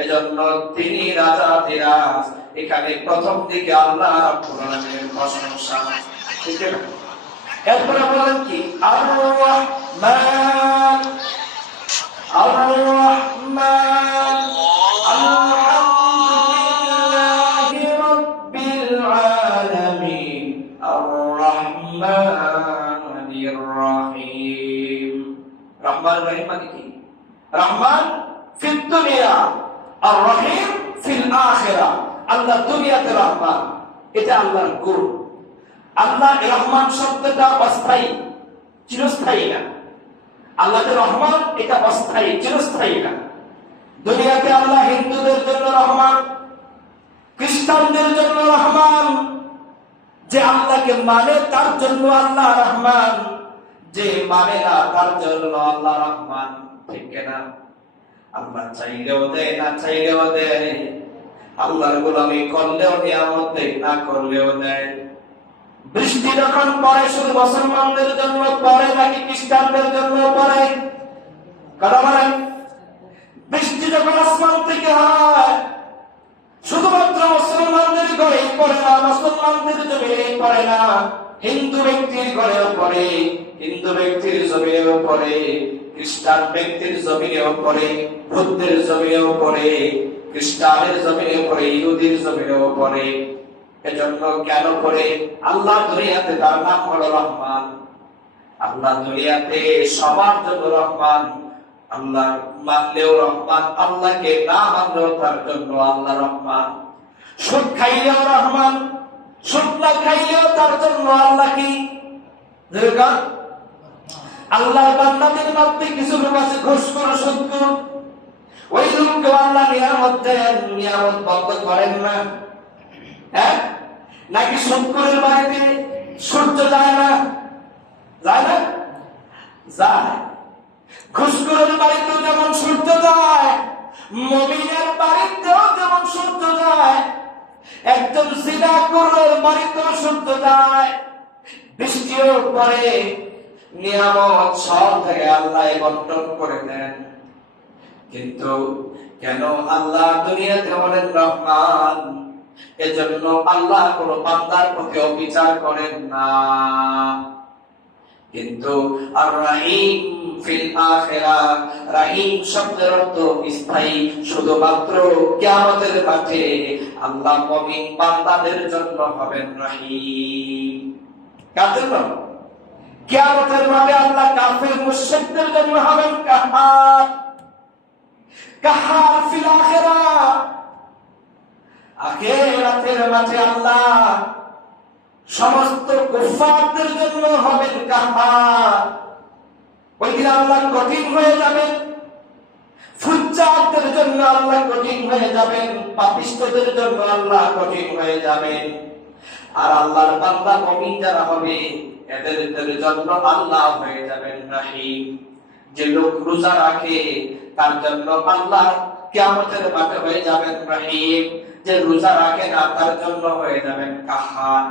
এজন্য তিনি রাজাধিরাজ। এখানে প্রথম দিকে আল্লাহ রাব্বুল আলামিনের প্রশংসা, ঠিক না? এরপরে বলেন কি? আর রহমান, আর রহমান, আলহামদুলিল্লাহি রাব্বিল আলামিন, আর রহমানির রহিম। রহমান রহিম মানে কি? রহমান ফিদ দুনিয়া আর রহিম ফিল আখিরাহ। আল্লাহ দুনিয়াতে রহমান, এটা আল্লাহর গুণ। আল্লাহ রহমান শব্দটা অস্থায়ী, চিরস্থায়ী না। আল্লাহ রহমান এটা অস্থায়ী, চিরস্থায়ী না। দুনিয়াতে আল্লাহ হিন্দুদের জন্য রহমান, খ্রিস্টানদের জন্য রহমান। যে আল্লাহকে মানে তার জন্য আল্লাহ রহমান, যে মানে না তার জন্য আল্লাহ রহমান, ঠিক না? আল্লাহ চাইলেও দেয়, না চাইলেও দেয়। আল্লাহর গোলামি করলেও নিয়ামত দেয়, না করলেও দেয়। বৃষ্টি যখন পড়ে শুধু মুসলমানদের জন্য পড়ে নাকি খ্রিস্টানদের জন্য পড়ে? কথা বলেন। বৃষ্টি যখন আসমান থেকে হয় শুধুমাত্র মুসলমানদের ঘরে পড়ে না, মুসলমানদের জমিনে পড়ে না, হিন্দু ব্যক্তির ঘরেও পড়ে, হিন্দু ব্যক্তির জমিনেও পড়ে, খ্রিস্টান ব্যক্তির জমিনেও পড়ে, বৌদ্ধের জমিনেও পড়ে, খ্রিস্টানের জমিনেও পড়ে, ইহুদির জমিনেও পড়ে। এজন্য কেন পড়ে? আল্লাহ দুনিয়াতে তার নাম হলো রহমান। আল্লাহ দুনিয়াতে সবার জন্য রহমান। আল্লাহ মানলেও রহমান, আল্লাহকে না মানলেও তার জন্য আল্লাহ রহমান। সুদ খাইলেও রহমান, সুদ না খাইলেও তার জন্য আল্লাহ কি? আল্লাহর বান্দাদের মধ্যে কিছু লোক আছে ঘুষখোর, সুদখোর। ওই লোককে আল্লাহ নিয়ামত দেন, নিয়ামত বন্ধ করেন না। হ্যাঁ, নাকি সুদখোরের বাড়িতে সূর্য যায় না? যায় না? যায়। ঘুষখোরের বাড়িতেও যেমন সূর্য যায়, মুমিনের বাড়িতেও যেমন সূর্য যায়, একজন জিনাখোরের বাড়িতেও সূর্য যায়। বৃষ্টিও পড়ে, নিয়ামত সব থেকে আল্লাহ বন্টন করে দেন। কিন্তু কেন আল্লাহ দুনিয়াতে হলেন রহমান, এজন্য আল্লাহ কোন বান্দার প্রতি অবিচার করেন না। কিন্তু আর রহিম ফিল আখিরাহ, রহিম শব্দের অর্থ স্থায়ী, শুধুমাত্র কিয়ামতের মাঠে আল্লাহ মুমিন বান্দাদের জন্য হবেন রহিম। কার জন্য? কিয়ামতের মাঠে আল্লাহ কাফির মুশরিকদের জন্য হবেন কাহার। কাহার ফিল আখিরাহ, আখিরাতের মাঠে আল্লাহ সমস্ত কুফফারদের জন্য হবেন কাহার। ওই দিন আল্লাহ কঠিন হয়ে যাবেন, ফুজ্জারদের জন্য আল্লাহ কঠিন হয়ে যাবেন, পাপিষ্ঠদের জন্য আল্লাহ কঠিন হয়ে যাবেন। আর আল্লাহর বান্দা মুমিন যারা হবে এদের জন্য আল্লাহ হয়ে যাবেন রহিম। যে লোক রোজা রাখে তার জন্য আল্লাহ কিয়ামতের মাঠে হয়ে যাবেন রহিম। যে রোজা রাখে না তার জন্য হয়ে যাবেন কাহার।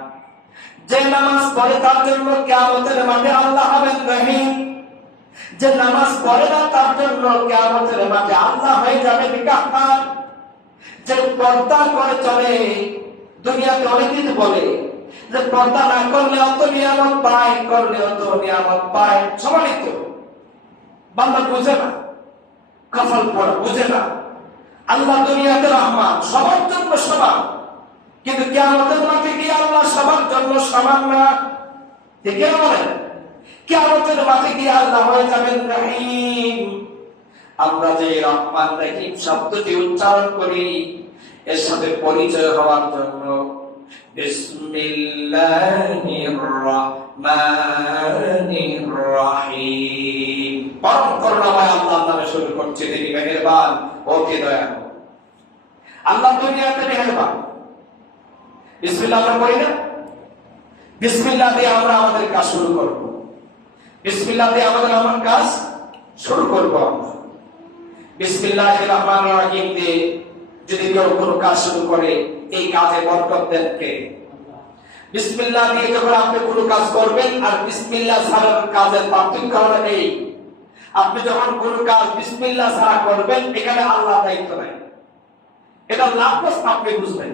যে নামাজ পড়ে তার জন্য কিয়ামতের মাঠে আল্লাহ হবেন রহিম। যে নামাজ পড়ে না তার জন্য কিয়ামতের মাঠে আল্লাহ হয়ে যাবেন কাহার। যে পর্দা করে চলে, দুনিয়াতে অনেকেই বলে যে পর্দা না করলে অত নিয়ামত পায়, করলে অত নিয়ামত পায়। সমানিত বান্দা বুঝে না, কফল পড়া বুঝে না। আল্লাহ দুনিয়াতে রহমান, সবার জন্য সমান, কিন্তু কিয়ামতের মাঠে গিয়ে আল্লাহ সবার জন্য সমান না। ঠিক বলেন? কিয়ামতের মাঠে গিয়ে আল্লাহ হয়ে যাবেন রহিম। আমরা যে রহমান রহিম শব্দটি উচ্চারণ করি এর সাথে পরিচয় হওয়ার জন্য বিসমিল্লাহির রহমানির রহিম, পরম করুণাময় আল্লাহর নামে শুরু করছি। তিনি মেহেরবান, অতি দয়ালু। আল্লাহ দুনিয়াতে মেহেরবান। বিসমিল্লাহ আমরা করি না? বিসমিল্লাহ দিয়ে আমরা আমাদের কাজ শুরু করব। বিসমিল্লাহ দিয়ে আমাদের আমার কাজ শুরু করব। আমরা বিসমিল্লাহির রহমানির রহিম দিয়ে যদি কেউ কোনো কাজ শুরু করে এই কাজে বরকত দেন কে? বিসমিল্লাহ দিয়ে যখন আপনি কোনো কাজ করবেন আর বিসমিল্লাহ ছাড়ার কাজের পার্থক্য হলো এই, আপনি যখন কোনো কাজ বিসমিল্লাহ ছাড়া করবেন এখানে আল্লাহ দায়িত্ব নাই, এটা লাফজ আপনি বুঝবেন।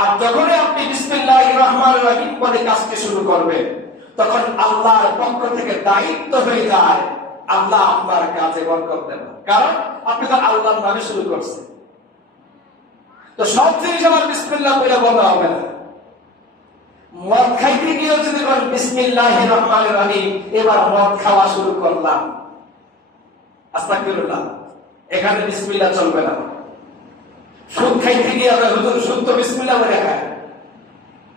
আর যখনই আপনি বিসমিল্লাহির রহমানির রহিম বলে কাজটি শুরু করবেন তখন আল্লাহর পক্ষ থেকে দায়িত্ব হয়ে যায় আল্লাহ আপনার কাজে বরকত দেবেন, কারণ আপনি তো আল্লাহর নামে শুরু করছেন। তো সব জিনিস আমার বিসমিল্লাহ বলে বলা হবে না। মদ খাইতে গিয়ে যদি বলেন বিসমিল্লাহির রহমানির রহিম, এবার মদ খাওয়া শুরু করলাম, আস্তাগফিরুল্লাহ, এখানে বিসমিল্লাহ চলবে না। সুদ খাইতে গিয়ে হুজুর সুদ তো বিসমিল্লাহ বলে খায়,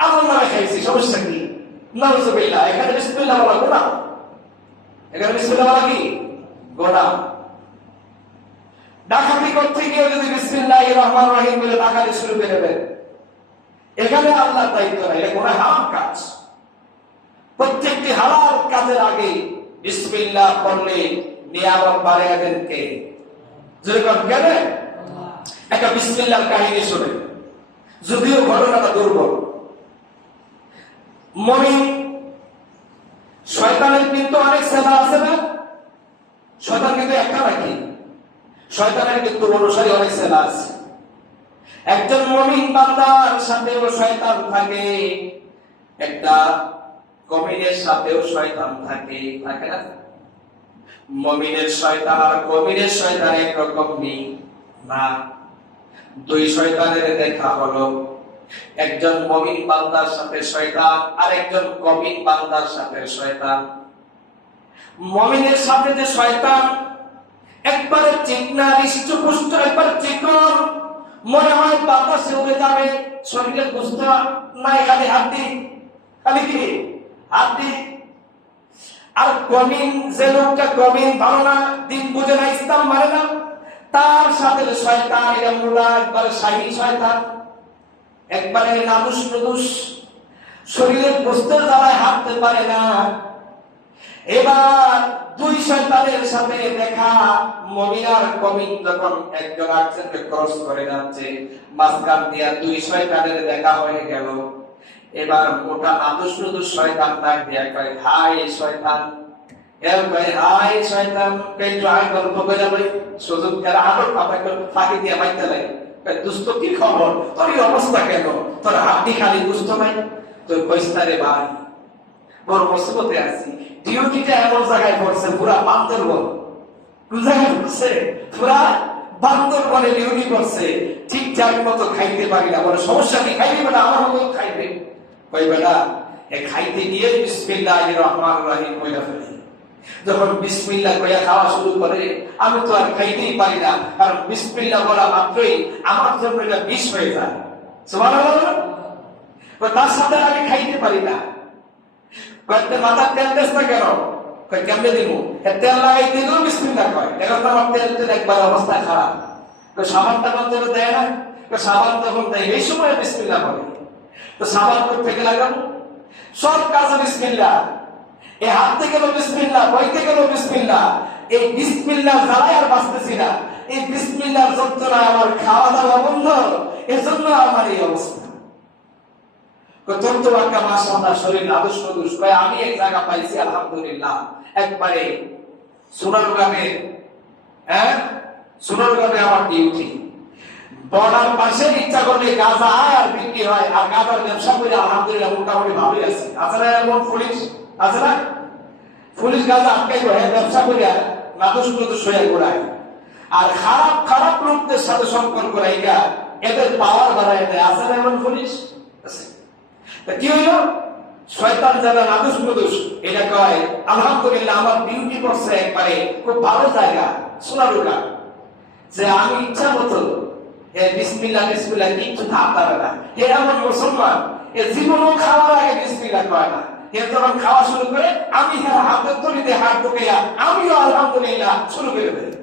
আমার নামে খাইছি, সমস্যা কি? নাউযুবিল্লাহ, এখানে বিসমিল্লাহ বলা গুনাহ। এখানে বিসমিল্লাহ বলা কি? গুনাহ। ডাকাতি করতে গিয়ে যদি বিসমিল্লাহির রহমানির রহিম বলে ডাকাতি শুরু করে দেন, এখানে আল্লাহর দায়িত্ব নাই, এটা গুনাহ, হারাম কাজ। প্রত্যেকটি হালাল কাজের আগে বিসমিল্লাহ পড়লে নিয়ামত বাড়িয়ে দেন কে? যেরকম কেন? একটা বিসমিল্লাহর কাহিনী শুনে, যদিও ঘটনাটা দুর্বল। মুমিন শয়তানের কিন্তু অনেক সেনা আছে না? শয়তান কিন্তু একটা নাকি? শয়তানের কিন্তু অনুসারী অনেক সেনা আছে। একজন মুমিন বান্দার সাথেও শয়তান থাকে, একটা কমিনের সাথেও শয়তান থাকে, থাকে না? মুমিনের শয়তান আর কমিনের শয়তান একরকম নেই না। দুই শয়তানের দেখা হলো, একজন মুমিন বান্দার সাথে শয়তান আর একজন কমিন বান্দার সাথে শয়তান। মুমিনের সাথে যে শয়তান একবারে চিকনা হৃষ্টপুষ্ট, একবার চিকন, মনে হয় বাতাসে উড়ে যাবে, শরীরে বুঝতে নাই, খালি হাড্ডি, খালি কি হাড্ডি। আর কমিন, যে লোকটা কমিন, ভালো না, দিন বুঝে না, ইসলাম মানে না, তার সাথে শয়তান এরা মুলা একবারে শাহী শয়তান, একবারে নাদুস নুদুস, শরীরে বুঝতে জ্বালায়, হাঁটতে পারে না। এবার দুই শয়তানের সাথে দেখা, মুমিন আর কমিন যখন একজন আরেকজনকে ক্রস করে যাচ্ছে, মাঝখান দিয়ে দুই শয়তানের দেখা হয়ে গেল। এবার মোটা নাদুস নুদুস শয়তান ডাক দিয়ে কয়, হাই শয়তান, এর কয় হাই শয়তান, কই ট্রাই গল্প করে যাবে, সুযোগ এরা আরো আপনাকে ফাঁকি দিয়ে মাইতে লাগে। দুস্থ কি খবর, তোর এই অবস্থা কেন, তোর হাড্ডি খালি দুস্থ নাই? তোর কইস্তারে ভাই, বড় মুসিবতে আছি, ডিউটিটা এমন জায়গায় পড়ছে, পুরা বান্দরবন, কোন জায়গায় পড়ছে? পুরা বান্দরবনে ডিউটি করছে, ঠিক যার মতো খাইতে পারি না। বলে সমস্যা কি, খাইবে বেটা, আমার মতো খাইবে। কই বেটা, এ খাইতে গিয়ে বিসমিল্লাহির রহমানির রহিম কইলা ফেলে। যখন বিসমিল্লাহ কইয়া খাওয়া শুরু করে, আমি তো আর খাইতেই পারি না, কারণ বিসমিল্লাহ বলা মাত্রই আমার জন্য এটা বিষ হয়ে যায়। সুবহানাল্লাহ। তার সাথে আমি খাইতে পারি না। কয়েকটা মাথার তেল দেশ না কেন? কয় কেমনে দিব? তেল লাগাই দিলেও বিসমিল্লাহ কয়। এখন তো আমার তেল তেল একবার অবস্থা খারাপ। সাবানটা কত দেয় না? সাবান তখন দেয়, এই সময় বিসমিল্লাহ বলে। তো সাবান থেকে লাগাবো, সব কাজে বিসমিল্লাহ। এই হাতে গেল বিসমিল্লাহ, বইতে গেল বিসমিল্লাহ। এই বিসমিল্লাহ জ্বালায় আর বাঁচতেছি না। এই বিসমিল্লাহর যন্ত্রণায় আমার খাওয়া দাওয়া বন্ধ, এজন্য আমার এই অবস্থা। আমি এক জায়গা পাইছি আলহামদুলিল্লাহ, একবারে সোনারগাঁবে, সোনারগাঁবে আমার ডিউটি। বর্ডার পাশে ইচ্ছা করলে গাঁজা আর বিক্রি হয়, আর গাঁজার ব্যবসা করে আলহামদুলিল্লাহ মোটামুটি ভালোই আছে। আছে না এমন পুলিশ? আছে না? পুলিশ গাঁজা আটকাই ব্যবসা করে নাদুস নুদুস হয়ে ঘোরায়, আর খারাপ খারাপ লোকদের সাথে সম্পর্ক রাইখা এদের পাওয়ার বাড়ায় দেয়। আছে না এমন পুলিশ? কি হইল? শয়তান যারা নাদুস নুদুস, এটা কয় আলহামদুলিল্লাহ আমার ডিউটি করছে একবারে খুব ভালো জায়গা সোনারুগা, যে আমি ইচ্ছা মতো বিসমিল্লাহ বিসমিল্লাহ কিচ্ছু থাকতে না। এ এমন মুসলমান, এ জীবনও খাওয়ার আগে বিসমিল্লাহ কয় না। এ যখন খাওয়া শুরু করে, আমি হাতের তলিতে হাত ঢুকাইয়া আমিও আলহামদুলিল্লাহ শুরু করে দেয়।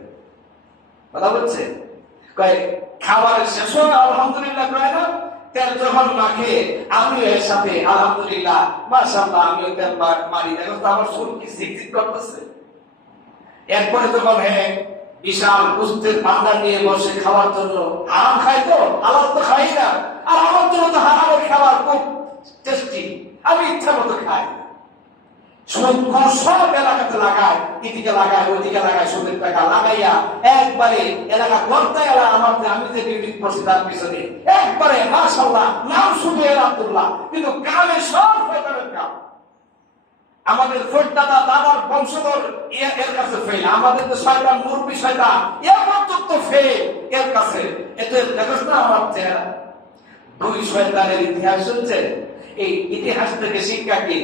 কথা বলছে? কয় খাবারের শেষ হয় আলহামদুলিল্লাহ কয় না, তেল যখন মাখে আমিও এর সাথে আলহামদুলিল্লাহ মাশাআল্লাহ আমিও তেল মারি, দেখো তো আমার চুল কি ঝিকঝিক করতেছে। এরপরে যখন বিশাল কুস্তের পান্ডা নিয়ে বসে খাওয়ার জন্য, আরাম খাই তো, আলাদা তো খাই না, আর আমার জন্য তো হারামের খাবার খুব টেস্টি, আমি ইচ্ছা মতো খাই। সব এলাকাতে লাগায়, এদিকে লাগায় ওইদিকে লাগায়, সুদের টাকা লাগাইয়া একবারে এলাকা করতে এলা আমার, আমি যে ডিউটি করছি তার পিছনে একবারে মাশাআল্লাহ নাম শুধু আব্দুল্লাহ, কিন্তু কামে সব শয়তানের কাম। আমাদের দাদা দাদার বংশধর এর কাছে ফেল, আমাদের তো শয়তান মুরব্বী শয়তান এর পর্যন্ত ফেল এর কাছে। এতে দেখোস না আমার চেহারা। দুই শয়তানের ইতিহাস শুনছে। এই ইতিহাস থেকে শিক্ষা কি?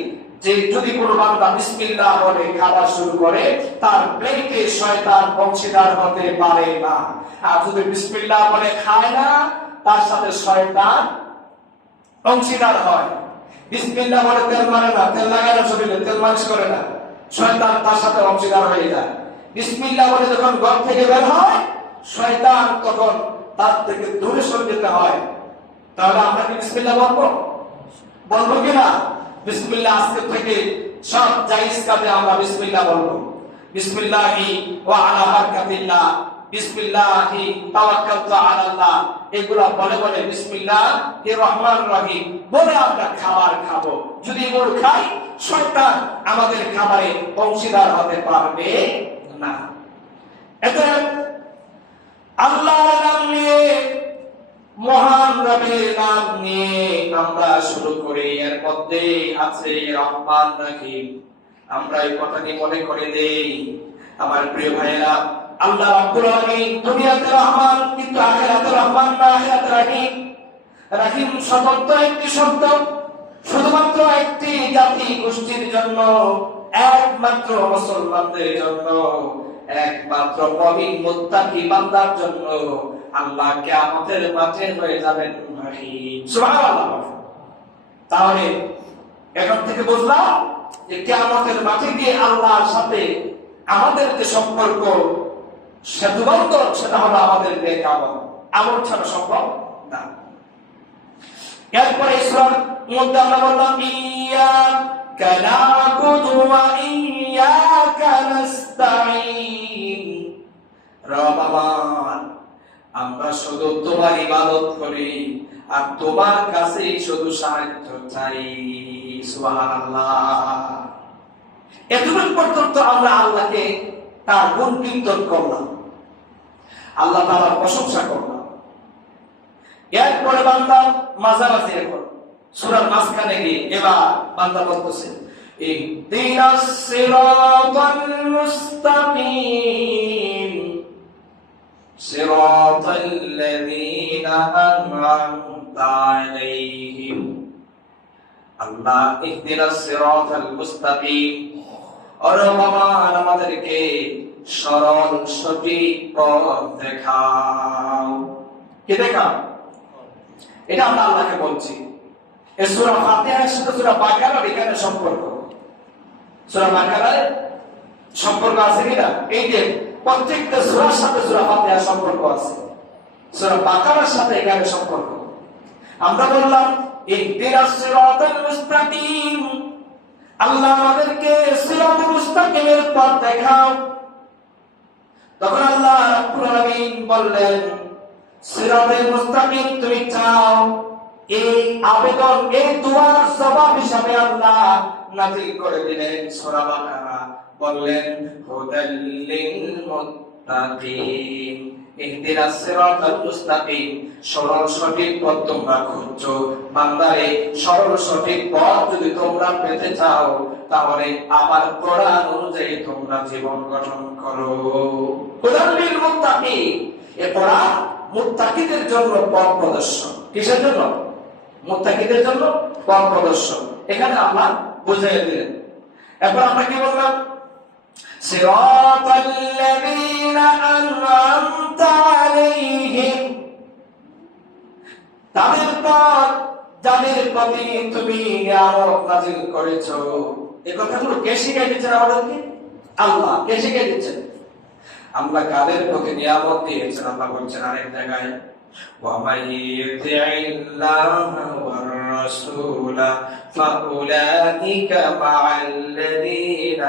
যে যদি কোনো বান্দা বিসমিল্লাহ বলে খাবার শুরু করে, তার প্লেটে শয়তান অংশীদার হতে পারে না। আর যদি বিসমিল্লাহ বলে খায় না, তার সাথে শয়তান অংশীদার হয়। বিসমিল্লাহ বলে তেল মারে না, তেল লাগায় না শরীরে, তেল মালিশ করে না, শয়তান তার সাথে অংশীদার হয়ে যায়। বিসমিল্লাহ বলে যখন ঘর থেকে বের হয়, শয়তান তখন তার থেকে দূরে সরে যেতে হয়। তাহলে আমরা কি বিসমিল্লাহ বলবো? বলবো কিনা? বিসমিল্লাহ আজকে থেকে সব জায়েজ কাজে আমরা বিসমিল্লাহ বলবো। বিসমিল্লাহি ওয়া আলা বারাকাতিল্লাহ বিসমিল্লাহি তাওয়াক্কালতু আলাল্লাহ, এগুলা বলে বলে বিসমিল্লাহির রহমানির রহিম বলে আমরা খাবার খাবো। যদি এগুলো খাই, শয়তান আমাদের খাবারে অংশীদার হতে পারবে না। এতে আল্লাহর নাম নিয়ে, মহান রবের নাম নিয়ে আমরা শুরু করি, এর মধ্যে আছে রহমান রহিম। আমরা এই কথাটি মনে করে দেই। আমার প্রিয় ভাইয়েরা, আল্লাহ রাব্বুল আলামিন দুনিয়াতে রহমান, কিন্তু আখিরাতে রহমান না, আখিরাতে রহিম। রহিম স্বতন্ত্র একটি শব্দ, শুধুমাত্র একটি জাতি গোষ্ঠীর জন্য, একমাত্র মুসলমানদের জন্য, একমাত্র মুমিন মুত্তাকি বান্দার জন্য। আল্লাহ কিয়ামতের মাঠে হয়ে যাবেন রহিম। সুবহানাল্লাহ। তাহলে এখন থেকে বুঝলাম যে কিয়ামতের মাঠে গিয়ে আল্লাহর সাথে আমাদের যে সম্পর্ক সেতুবন্ধন, সেটা হলো আমাদের নেক আমল। আমল ছাড়া সম্ভব না। এরপরে সূরার মধ্যে আমরা বললাম ইয়্যাকা না'বুদু ওয়া ইয়্যাকা নাস্তাঈন। রব আমার, আমরা শুধু তোমার ইবাদত করি আর তোমার কাছেই শুধু সাহায্য চাই। সুবহানাল্লাহ। এতদিন পর্যন্ত আমরা আল্লাহকে তার গুণ কীর্তন করলাম, আল্লাহ তাআলার প্রশংসা করলাম। এরপরে বান্দা মাঝামাঝি এখন সূরার মাঝখানে গিয়ে এবার বান্দা বলতেছে ইহদিনাস সিরাতাল মুস্তাকিম সিরাতাল্লাযীনা আন'আমতা আলাইহিম। আল্লাহ ইহদিনাস সিরাতাল মুস্তাকিম, আমাদেরকে সরল সঠিক পথ দেখাও। কে দেখাও? এটা আমরা আল্লাহকে বলছি। এই সূরা ফাতিহার সাথে সূরা বাকারার এখানে সম্পর্ক। সূরা বাকারার সম্পর্ক আছে কিনা? এই যে প্রত্যেকটা সূরার সাথে সূরা ফাতিহার সম্পর্ক আছে, সূরা বাকারার সাথে এখানে সম্পর্ক। আমরা বললাম ইহদিনাস সিরাতাল মুস্তাকিম, আল্লাহ আমাদেরকে সিরাতুল মুস্তাকিমের পথ দেখাও। তখন আল্লাহ রাব্বুল আলামিন বললেন, সিরাতুল মুস্তাকিম তুমি চাও, এই আবেদন, এই দুআর জবাব হিসাবে আল্লাহ নাযিল করে দিলেন সূরা বাকারা। বললেন হুদাল লিল মুত্তাকিন, ইহদিনাস সিরাতাল মুস্তাকিম, সরল সঠিক পথ তোমরা খুঁজছো। বান্দারে, সরল সঠিক পথ যদি তোমরা পেতে চাও, তাহলে আমার কোরআন অনুযায়ী তোমরা জীবন গঠন করো। হুদাল লিল মুত্তাকিন, এই কোরআন মুত্তাকিদের জন্য পথ প্রদর্শন। কিসের জন্য? মুত্তাকিদের জন্য পথ প্রদর্শন। এখানে আল্লাহ বুঝিয়ে দিলেন। এরপর আমরা কি বললাম? সিরাতাল্লাযীনা আন'আমতা আলাইহিম, তাদের পথ যাদের প্রতি তুমি নিয়ামত নাযিল করেছো। এই কথাগুলো কে শিখিয়ে দিচ্ছেন আমাদেরকে? আল্লাহ। কে শিখিয়ে দিচ্ছেন? আল্লাহ কাদের প্রতি নিয়ামত দিয়েছেন? আল্লাহ বলছেন আরেক জায়গায়, وَمَن يُطِعِ اللَّهَ وَالرَّسُولَ فَأُولَئِكَ مَعَ الَّذِينَ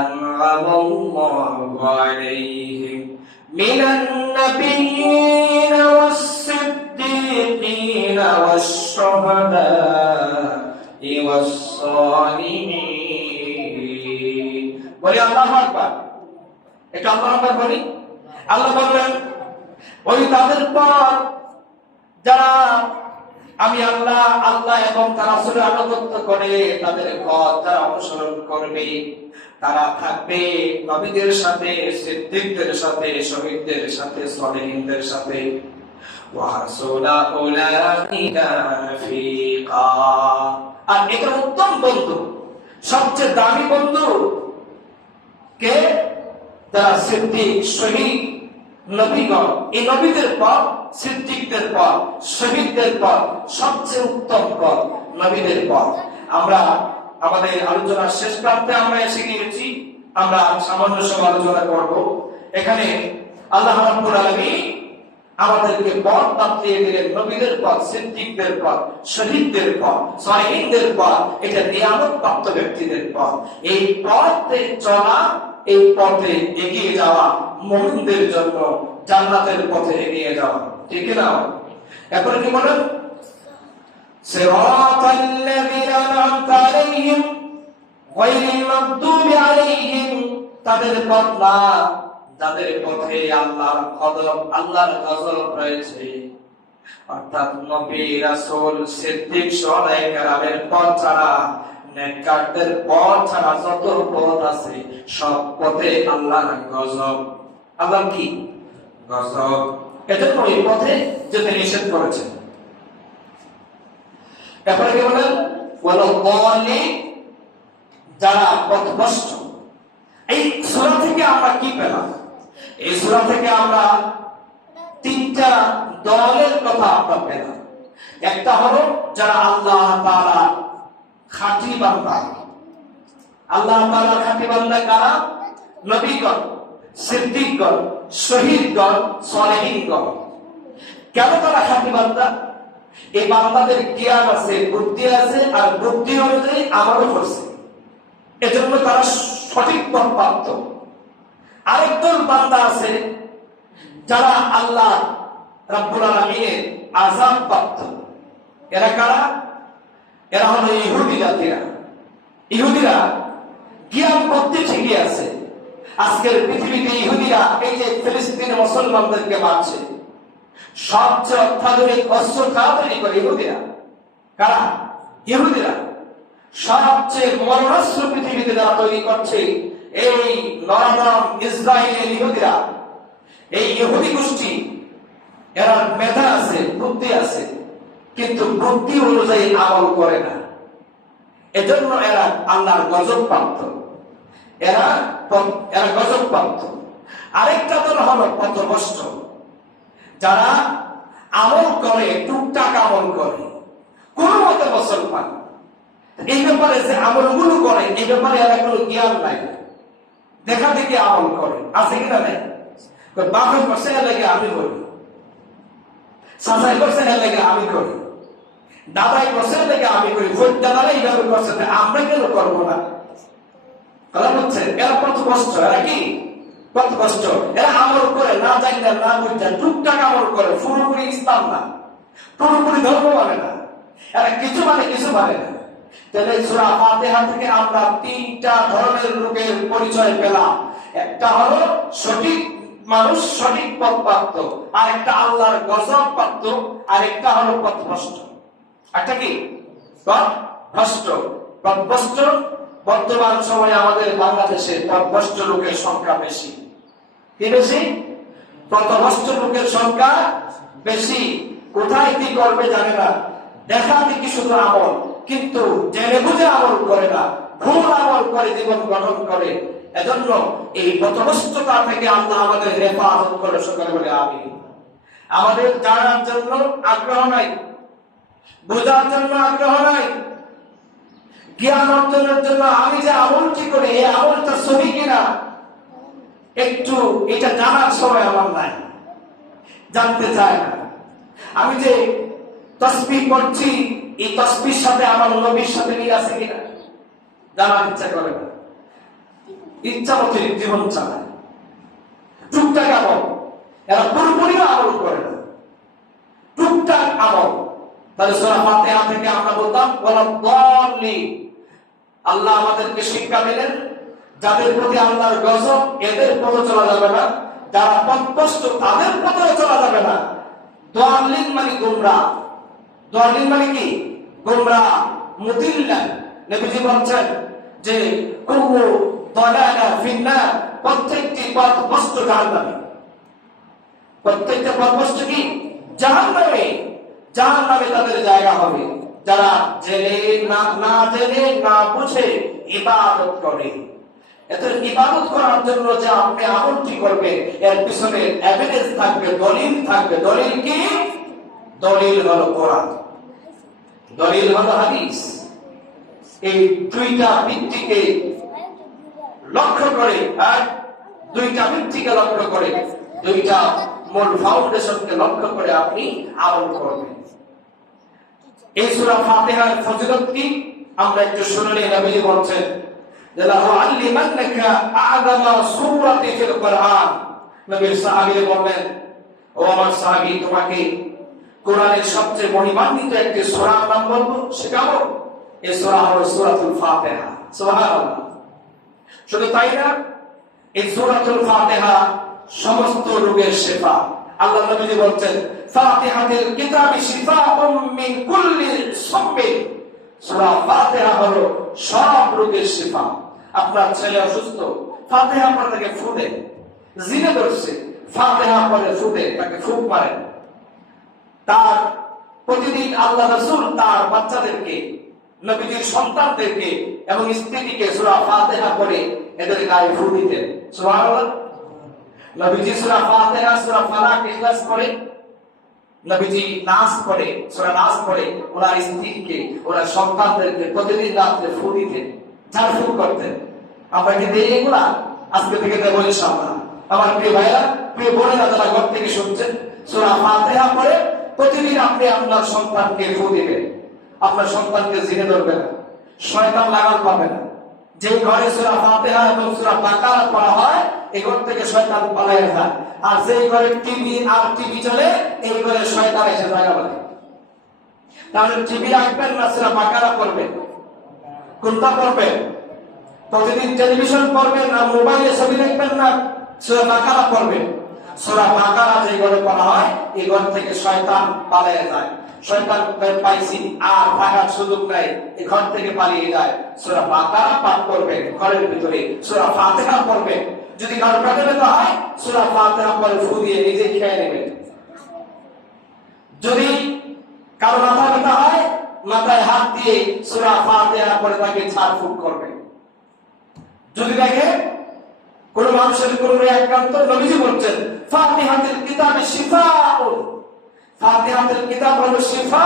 أَنْعَمَ اللَّهُ عَلَيْهِمْ مِنَ النَّبِيِّينَ وَالصِّدِّيقِينَ وَالشُّهَدَاءِ وَالصَّالِحِينَ। বলি আল্লাহু আকবার। এটা আল্লাহু আকবার বলি। আল্লাহ বললেন ওই তাদের পর যারা আমি আল্লাহ এবং তার রাসূলের আনুগত্য করে তাদের পথ যারা অনুসরণ করবে, তারা থাকবে নবীদের সাথে, সিদ্দিকদের সাথে, শহীদদের সাথে, সালেহিনদের সাথে। ওয়া হাসুনা উলাইকা রাফিকা। আর এটা উত্তম বন্ধু, সবচেয়ে দামি বন্ধু কে? যারা সিদ্দিক, শহীদ, নবীগণ। এই নবীদের পথ, সিদ্দিকদের পথ, শহীদদের পথ সবচেয়ে উত্তম পথ, নবীদের পথ। আমরা আমাদের আলোচনার শেষ প্রান্তে আমরা এসে গিয়েছি। আমরা সামান্য সব আলোচনা করব। এখানে আল্লাহ রাব্বুল আলামিন আমাদেরকে পথ বাতলিয়ে দিলেন, নবীদের পথ, সিদ্দিকদের পথ, শহীদদের পথ, সালেহিনদের পথ। এটা নিয়ামত প্রাপ্ত ব্যক্তিদের পথ। এই পথে চলা, এই পথে এগিয়ে যাওয়া মুমিনদের জন্য জান্নাতের পথে এগিয়ে যাওয়া, ঠিক না? এখন কি বলেন? সিরাতাল্লাযীনা আন'আমতা আলাইহিম গায়রিল মাগদুবি আলাইহিম, তাদের পথ না যাদের পথে আল্লাহর গজব রয়েছে, অর্থাৎ নবী রাসূল সিদ্দিক সাহাবায়ে কেরামের পথ ছাড়া, নেককারদের পথ ছাড়া যত পথ আছে সব পথে আল্লাহর গজব। আল্লাহ কি গজব, এজন্য এই পথে যেতে নিষেধ করেছেন। তারপরে কি বলেন? ওয়ালাল্লাহি, যারা পথভ্রষ্ট। এই সূরা থেকে আমরা কি পেলাম? এই সূরা থেকে আমরা তিনটা দলের কথা আমরা পেলাম। একটা হলো যারা আল্লাহ তাআলা খাঁটি বান্দা। আল্লাহ তাআলা খাঁটি বান্দা কারা? নবীগণ, সিদ্দিকগণ, শহীদগণ, সালেহীনগণ। কেন তারা খাঁটি বান্দা? এই বান্দাদের জ্ঞান আছে, বুদ্ধি আছে, আর বুদ্ধি অনুযায়ী আমলও করছে, এজন্য তারা সঠিক পথ প্রাপ্ত। আরেকজন বান্দা আছে যারা আল্লাহ রাব্বুল আলামিনের আযাব প্রাপ্ত। এরা কারা? এরা হলো ইহুদি জাতিরা। ইহুদিরা জ্ঞান বুদ্ধি ঠিকই আছে। আজকের পৃথিবীতে ইহুদিরা এই যে ফিলিস্তিনে মুসলমানদেরকে মারছে, সবচেয়ে অত্যাধুনিক অস্ত্র তৈরি করে ইহুদিরা। কারা? ইহুদিরা। সবচেয়ে মরণাস্ত্র পৃথিবীতে যারা তৈরি করছে এই নরম ইসরায়েলের ইহুদিরা। এই ইহুদি গোষ্ঠী, এরা মেধা আছে, বুদ্ধি আছে, কিন্তু বুদ্ধি অনুযায়ী আমল করে না, এজন্য এরা আল্লাহর গজব প্রাপ্ত। এরা গজব প্রাপ্ত। আরেকটা দল হলো পথভ্রষ্ট, যারা আমল করে, টুকটাক আমল করে, কোন মতে মুসলমান। এই ব্যাপারে যে আমলগুলো করে এই ব্যাপারে এরা কোনো জ্ঞান নাই, দেখা দেখি আমল করে, আছে কিনা নাই? বাপের করছে এর লাগে আমি করি, চাচাই করছে এর লাগে আমি করি, দাদাই করছে এর লাগে আমি করি, দাদারা এইভাবে করছে, আমরা কেন করবো না? কথা বলছে। এরা পথভ্রষ্ট। এরা কি পথভ্রষ্ট? এরা আমল করে না জানি না বুঝছেন, টুকটাক আমল করে, পুরোপুরি ইসলাম না, পুরোপুরি ধর্ম মানে না, এরা কিছু মানে কিছু মানে না। তাহলে সূরা ফাতিহা থেকে আমরা তিনটা ধরনের লোকের পরিচয় পেলাম। একটা হলো সঠিক মানুষ, সঠিক পথ প্রাপ্ত, আর একটা আল্লাহর গজব প্রাপ্ত, আর একটা হলো পথভ্রষ্ট। একটা কি পথভ্রষ্ট? পথভ্রষ্ট বর্তমান সময়ে আমাদের বাংলাদেশে পথভ্রষ্ট লোকের সংখ্যা বেশি। কি বেশি? পথভ্রষ্ট লোকের সংখ্যা বেশি। কোথায় কি করবে জানে না, দেখা দেখি শুধু আমল, কিন্তু জেনে বুঝে আমল করে না, ভুল আমল করে জীবন গঠন করে। এজন্য এই পথভ্রষ্টতা থেকে আল্লাহ আমাদের হেফাজত করে, সকলে বলে আমিন। আমাদের জানার জন্য আগ্রহ নাই, বোঝার জন্য আগ্রহ নাই, জ্ঞান অর্জনের জন্য আমি যে আমলটি করি এই আমলটা সহি কিনা একটু এটা জানার সময় আমার নাই, জানতে চায় না। আমি যে তাসবিহ করছি এই তাসবিহর সাথে আমার নবীর সাথে মিল আছে কিনা জানার ইচ্ছা করে না, ইচ্ছা মতো জীবন চালায়, টুকটাক আমল। এরা পুরোপুরি আমল করে না, টুকটাক আমল। তাহলে সূরা ফাতিহা থেকে আমরা বলতাম ওয়ালাদ-দাল্লিন। আল্লাহ আমাদেরকে শিক্ষা দিলেন যাদের প্রতি আল্লাহর গজব, এদের পথে চলা যাবে না, যারা পথভ্রষ্ট তাদের পথে চলা যাবে না। দাল্লিন মানে গোমরাহ। দাল্লিন মানে কি? গোমরাহ, মুদিল্লা। নবীজি বলেন যে কুল্লু দালালা ফিন্নার, প্রত্যেকটি পথভ্রষ্ট জাহান্নামে। প্রত্যেকটা পথভ্রষ্ট কি? জাহান্নামে। জাহান্নামে তাদের জায়গা হবে যারা জেনে না জেনে না বুঝে ইবাদত করে। এত ইবাদত করার জন্য যে আপনি আমলটি করবেন এর পিছনে এভিডেন্স থাকবে, দলিল থাকবে। দলিল কি? দলিল হলো কোরআন, দলিল হলো হাদিস। এই দুইটা ভিত্তিকে লক্ষ্য করে, আর দুইটা ভিত্তিকে লক্ষ্য করে, দুইটা মূল ফাউন্ডেশনকে লক্ষ্য করে আপনি আমল করবেন। এই সূরা ফাতিহার ফজিলত কি আমরা একটু শুনলে নবীজি বলেন যে লাহু আল্লিমান্নাকা আ'যামা সূরাতি ফিল কুরআন, নবীর সাহাবীরা বললেন, ও আমার সাহাবী, তোমাকে কোরআনের সবচেয়ে মহিমান্বিত একটি সূরার নাম বলবো, শেখাবো। এই সূরা হলো সূরাতুল ফাতিহা। সুবহানাল্লাহ। শুধু তাই না, এই সূরাতুল ফাতিহা সমস্ত রোগের শিফা। আল্লাহ নবী বলছেন, ফাতিহাতুল কিতাবি শিফাউম মিন কুল্লি সাম্মিন। সূরা ফাতিহা হলো সব রোগের শিফা। আপনার ছেলে অসুস্থ, ফাতিহা পড়ে তাকে ফু দেন। জিনে ধরছে, ফাতিহা পড়ে ফু দেন, তাকে ফুক মারেন। তার প্রতিদিন আল্লাহ রাসূল তার বাচ্চাদেরকে, নবীজির সন্তানদেরকে এবং স্ত্রীকে সূরা ফাতিহা পড়ে এদের গায়ে ফু দিতেন। সুবহানাল্লাহ। নবীজি সূরা ফাতিহা, সূরা ফালাক, ইখলাস পড়ে, নবীজি নাস পড়ে, সূরা নাস পড়ে ওনার স্ত্রীকে, ওনার সন্তানদেরকে প্রতিদিন রাতে ফু দিতেন, ঝাড় ফুঁক করতেন। আমরা কি দেই এগুলা? আজকে থেকে দেব ইনশাআল্লাহ। আমার প্রিয় ভাইরা, প্রিয় বোনেরা যারা ঘর থেকে শুনছেন, সূরা ফাতিহা পড়ে প্রতিদিন আপনি আপনার সন্তানকে ফু দিবেন। আপনার সন্তানকে জিনে ধরবে না, শয়তান লাগাল পাবে না। যে ঘরে সূরা ফাতিহা এবং সূরা বাকারা পড়া হয়, এই ঘর থেকে শয়তান পালায় যায়। আর যে ঘরে টিভি চলে, এই ঘরে শয়তান এসে জায়গা পায়। তাহলে টিভি রাখবেন না সূরা বাকারা পড়বেন? কোনটা পড়বেন? প্রতিদিন টেলিভিশন পড়বেন না মোবাইলে ছবি দেখবেন না সূরা বাকারা পড়বেন? সূরা বাকারা যে ঘরে পড়া হয়, এই ঘর থেকে শয়তান পালিয়ে যায়। শয়তান পাইছি আর ভাগার সুযোগ নাই, এই ঘর থেকে পালিয়ে যায়। সূরা বাকারা পাঠ করবেন, ঘরের ভিতরে সূরা ফাতিহা পড়বেন। যদি কারো পেটে ব্যথা হয়, সূরা ফাতিহা পড়ে ফু দিয়ে নিজে খেয়ে নেবেন। যদি কারো মাথা ব্যথা হয়, মাথায় হাত দিয়ে সূরা ফাতিহা পড়ে তাকে ঝাড় ফুঁক করবেন। যদি দেখেন কোন মানুষের কোন আক্রান্ত, নবীজি বলছেন, ফাতিহাতুল কিতাবি শিফাউন। ফাতিহাতুল কিতাব হলো শিফা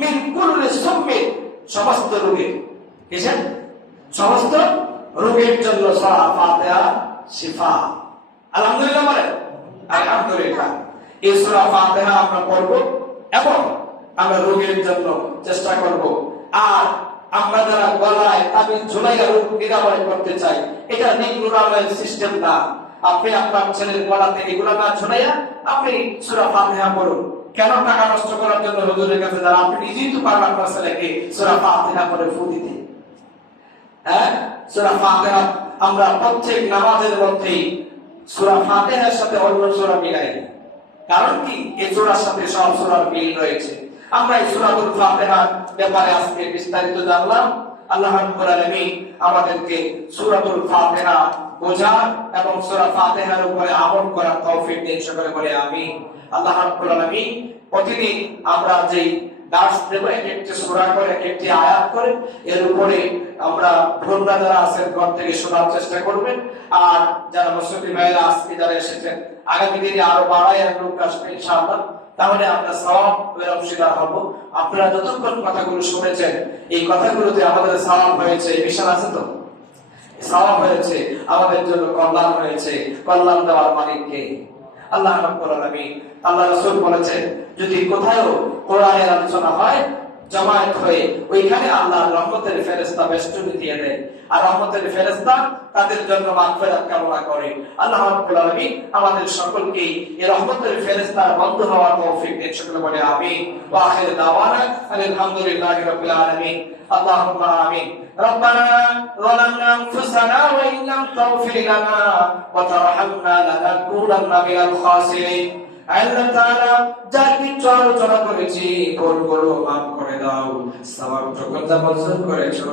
মিন কুল্লি সাম্মিন, সমস্ত রোগের। কিসের? সমস্ত রোগের জন্য সূরা ফাতিহা শিফা। আলহামদুলিল্লাহ বলেন। আলহামদুলিল্লাহ। এই সূরা ফাতিহা আমরা পড়ব এবং আমরা রোগের জন্য চেষ্টা করব। আর আমরা যারা গলায় তাবিজ ঝুলাইয়া রোগ নিরাময় করতে চাই, এটা নির্মূলনের সিস্টেম না। আপনি আপনার ছেলের গলাতে এগুলা না ঝুলাইয়া আপনি সূরা ফাতিহা পড়ুন। কেন টাকা নষ্ট করার জন্য হুজুরের কাছে যারা? আপনি নিজেই তো পারেন আপনার ছেলেকে সূরা ফাতিহা পড়ে ফু দিতে। হ্যাঁ, সূরা ফাতিহা আমরা প্রত্যেক নামাজের মধ্যেই সূরা ফাতিহার সাথে অন্য সূরা মিলাই। কারণ কি? এই সূরার সাথে সব সূরার মিল রয়েছে। আমরা এই সূরাতুল ফাতিহার ব্যাপারে আজকে বিস্তারিত জানলাম। আল্লাহ রাব্বুল আলামিন আমাদেরকে সূরাতুল ফাতিহা বোঝা এবং সূরা ফাতিহার উপরে আমল করার তৌফিক দিন, সকলে বলে আমিন। আল্লাহ রাব্বুল আলামিন প্রতিদিন আমরা যে দাস দেব, একটি সূরা করে, একটি আয়াত করে, এর উপরে আমরা ভোররা যারা আছেন ঘর থেকে শোনার চেষ্টা করবেন। আর যারা মুসলিম ভাইরা আজকে যারা এসেছেন, আগামী দিনে আরো বাড়ায় লোক আসবে ইনশাআল্লাহ। তাহলে আমরা সওয়াবের অংশীদার হব। আপনারা যতক্ষণ কথাগুলো শুনেছেন, এই কথাগুলোতে আমাদের সওয়াব হয়েছে, বিশাল আছে তো সওয়াব হয়েছে, আমাদের জন্য কল্যাণ হয়েছে। কল্যাণ দেওয়ার মালিক কে? আল্লাহ রাব্বুল আলামিন। আল্লাহ রাসূল বলেছেন, যদি কোথাও কোরআনের আলোচনা হয় জামায়াত হয়ে, ওইখানে আল্লাহর রহমতের ফেরেশতা বেষ্টনী দিয়ে দেয়, আর রহমতের ফেরেশতা তাদের জন্য মাগফিরাত কামনা করে। আল্লাহ রাব্বুল আলামিন আমাদের সকলকে এই রহমতের ফেরেশতার বন্ধু হওয়ার তৌফিক দিন, সকলে বলে আমিন। ওয়া আখির দাওয়ানা আলহামদুলিল্লাহি রাব্বিল আলামিন। আল্লাহুম্মা আমিন। রব্বানা যালামনা আনফুসানা ওয়া ইন লাম তাগফির লানা ওয়া তারহামনা লানাকুনান্না মিনাল খাসিরিন। আল্লাহ তাআলা যা কিছু আলোচনা করেছি ভুলগুলো মাফ করে দাও, সওয়াবটুকু যা মঞ্জুর করেছো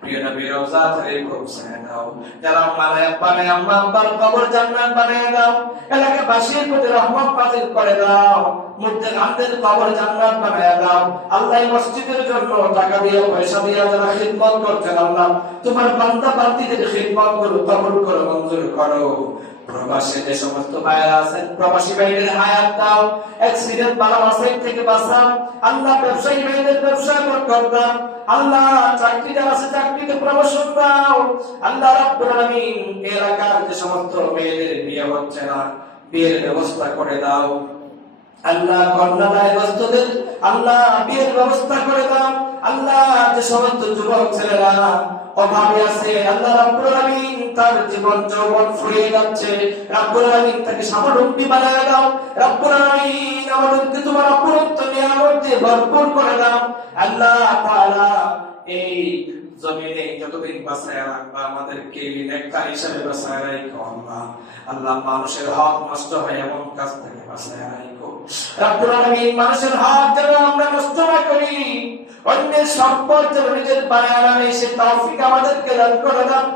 প্রিয় নবীর রওজা থেকে পৌঁছায় দাও। যারা মালায়া বানায় আম্মা আব্বার কবর জান্নাত বানিয়ে দাও, এলাকাবাসীর প্রতি রহমত নাযিল করে দাও, মুত্তাকিনদের কবর জান্নাত বানিয়ে দাও। আল্লাহ এই মসজিদের জন্য টাকা দিয়ে পয়সা দিয়ে যারা খিদমত করছেন, আল্লাহ তোমার বান্দা বান্দীদের খিদমত করো, কবুল করো, মঞ্জুর করো। প্রবাসী যে সমস্ত ভাইরা আছেন, প্রবাসী ভাইদের হায়াত দাও, অ্যাক্সিডেন্ট বালা মাসের থেকে বাঁচাও। আল্লাহ ব্যবসায়ী ভাইদের ব্যবসা বরকত দাও। আল্লাহ চাকরিদার আছে, চাকরিতে প্রমোশন দাও। আল্লাহ রাব্বুল আলামিন এলাকার যে সমস্ত মেয়েদের বিয়ে হচ্ছে না, বিয়ের ব্যবস্থা করে দাও। আল্লাহ কন্যা দায়গ্রস্তদের আল্লাহ বিয়ের ব্যবস্থা করে দাও। আল্লাহ যে সমস্ত যুবক ছেলেরা অভাবে আছে, আল্লাহ রাব্বুল আলামিন তার জীবন যৌবন ফুরিয়ে যাচ্ছে, রাব্বুল আলামিন তাকে স্বাবলম্বী বানায় দাও। রাব্বুল আলামিন আমাদেরকে তোমার অপরন্ত নিয়ামত দিয়ে ভরপুর করে দাও। আল্লাহ তাআলা এই জমিনে যতদিন বাঁচায় রাখবা আমাদেরকে নেককার হিসেবে বাঁচায় রাখো আল্লাহ। আল্লাহ মানুষের হক নষ্ট হয় এমন কাজ থেকে বাঁচায় রাখো রাব্বুল আলামিন। মানুষের হক যেন আমরা নষ্ট না করি, অন্যের সম্পদ যেন নিজের বানায় না নেই, সে তৌফিক আমাদেরকে দান করে দাও।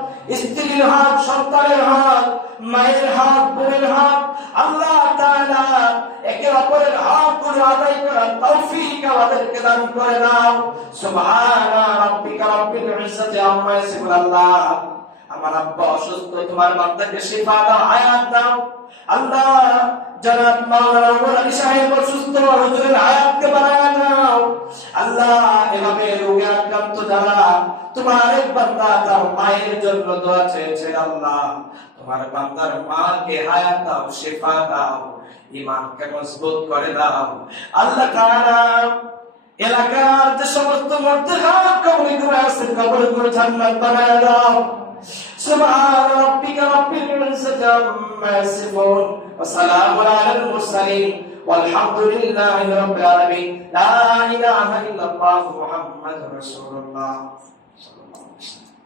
স্ত্রীর হক, সন্তানের হক, মায়ের হক, বোনের হক, আল্লাহ তাআলা একে অপরের হক গুলো আদায় করার তৌফিক আমাদেরকে দান করে দাও। সুবহানা রাব্বিকা রাব্বিল ইজ্জাতি আম্মা ইয়াসিফুন। আল্লাহ আমার আব্বা অসুস্থ, তোমার বান্দাকে শিফা দাও, হায়াত দাও। আল্লাহ জনাব মাওলানা ওমর আলী সাহেব অসুস্থ, হুজুরের হায়াতকে বাড়ায় দাও। আল্লাহ এভাবে রোগে আক্রান্ত যারা তোমার এক বান্দা তার মায়ের জন্য দোয়া চেয়েছে, আল্লাহ তোমার বান্দার মাকে হায়াত দাও, শিফা দাও, ঈমানকে মজবুত করে দাও। আল্লাহ তাআলা এলাকার যে সমস্ত মুর্তাদ কবরগুলো আছে কবরগুলো জান্নাত বানায় দাও। সুবহান রাব্বিকা রাব্বিল ইজ্জাতি আম্মা ইয়াসিফুন ওয়া সালামুন আলাল মুরসালিন ওয়ালহামদুলিল্লাহি রাব্বিল আলামিন। লা ইলাহা ইল্লাল্লাহু মুহাম্মাদুর রাসূলুল্লাহ সাল্লাল্লাহু আলাইহি ওয়াসাল্লাম।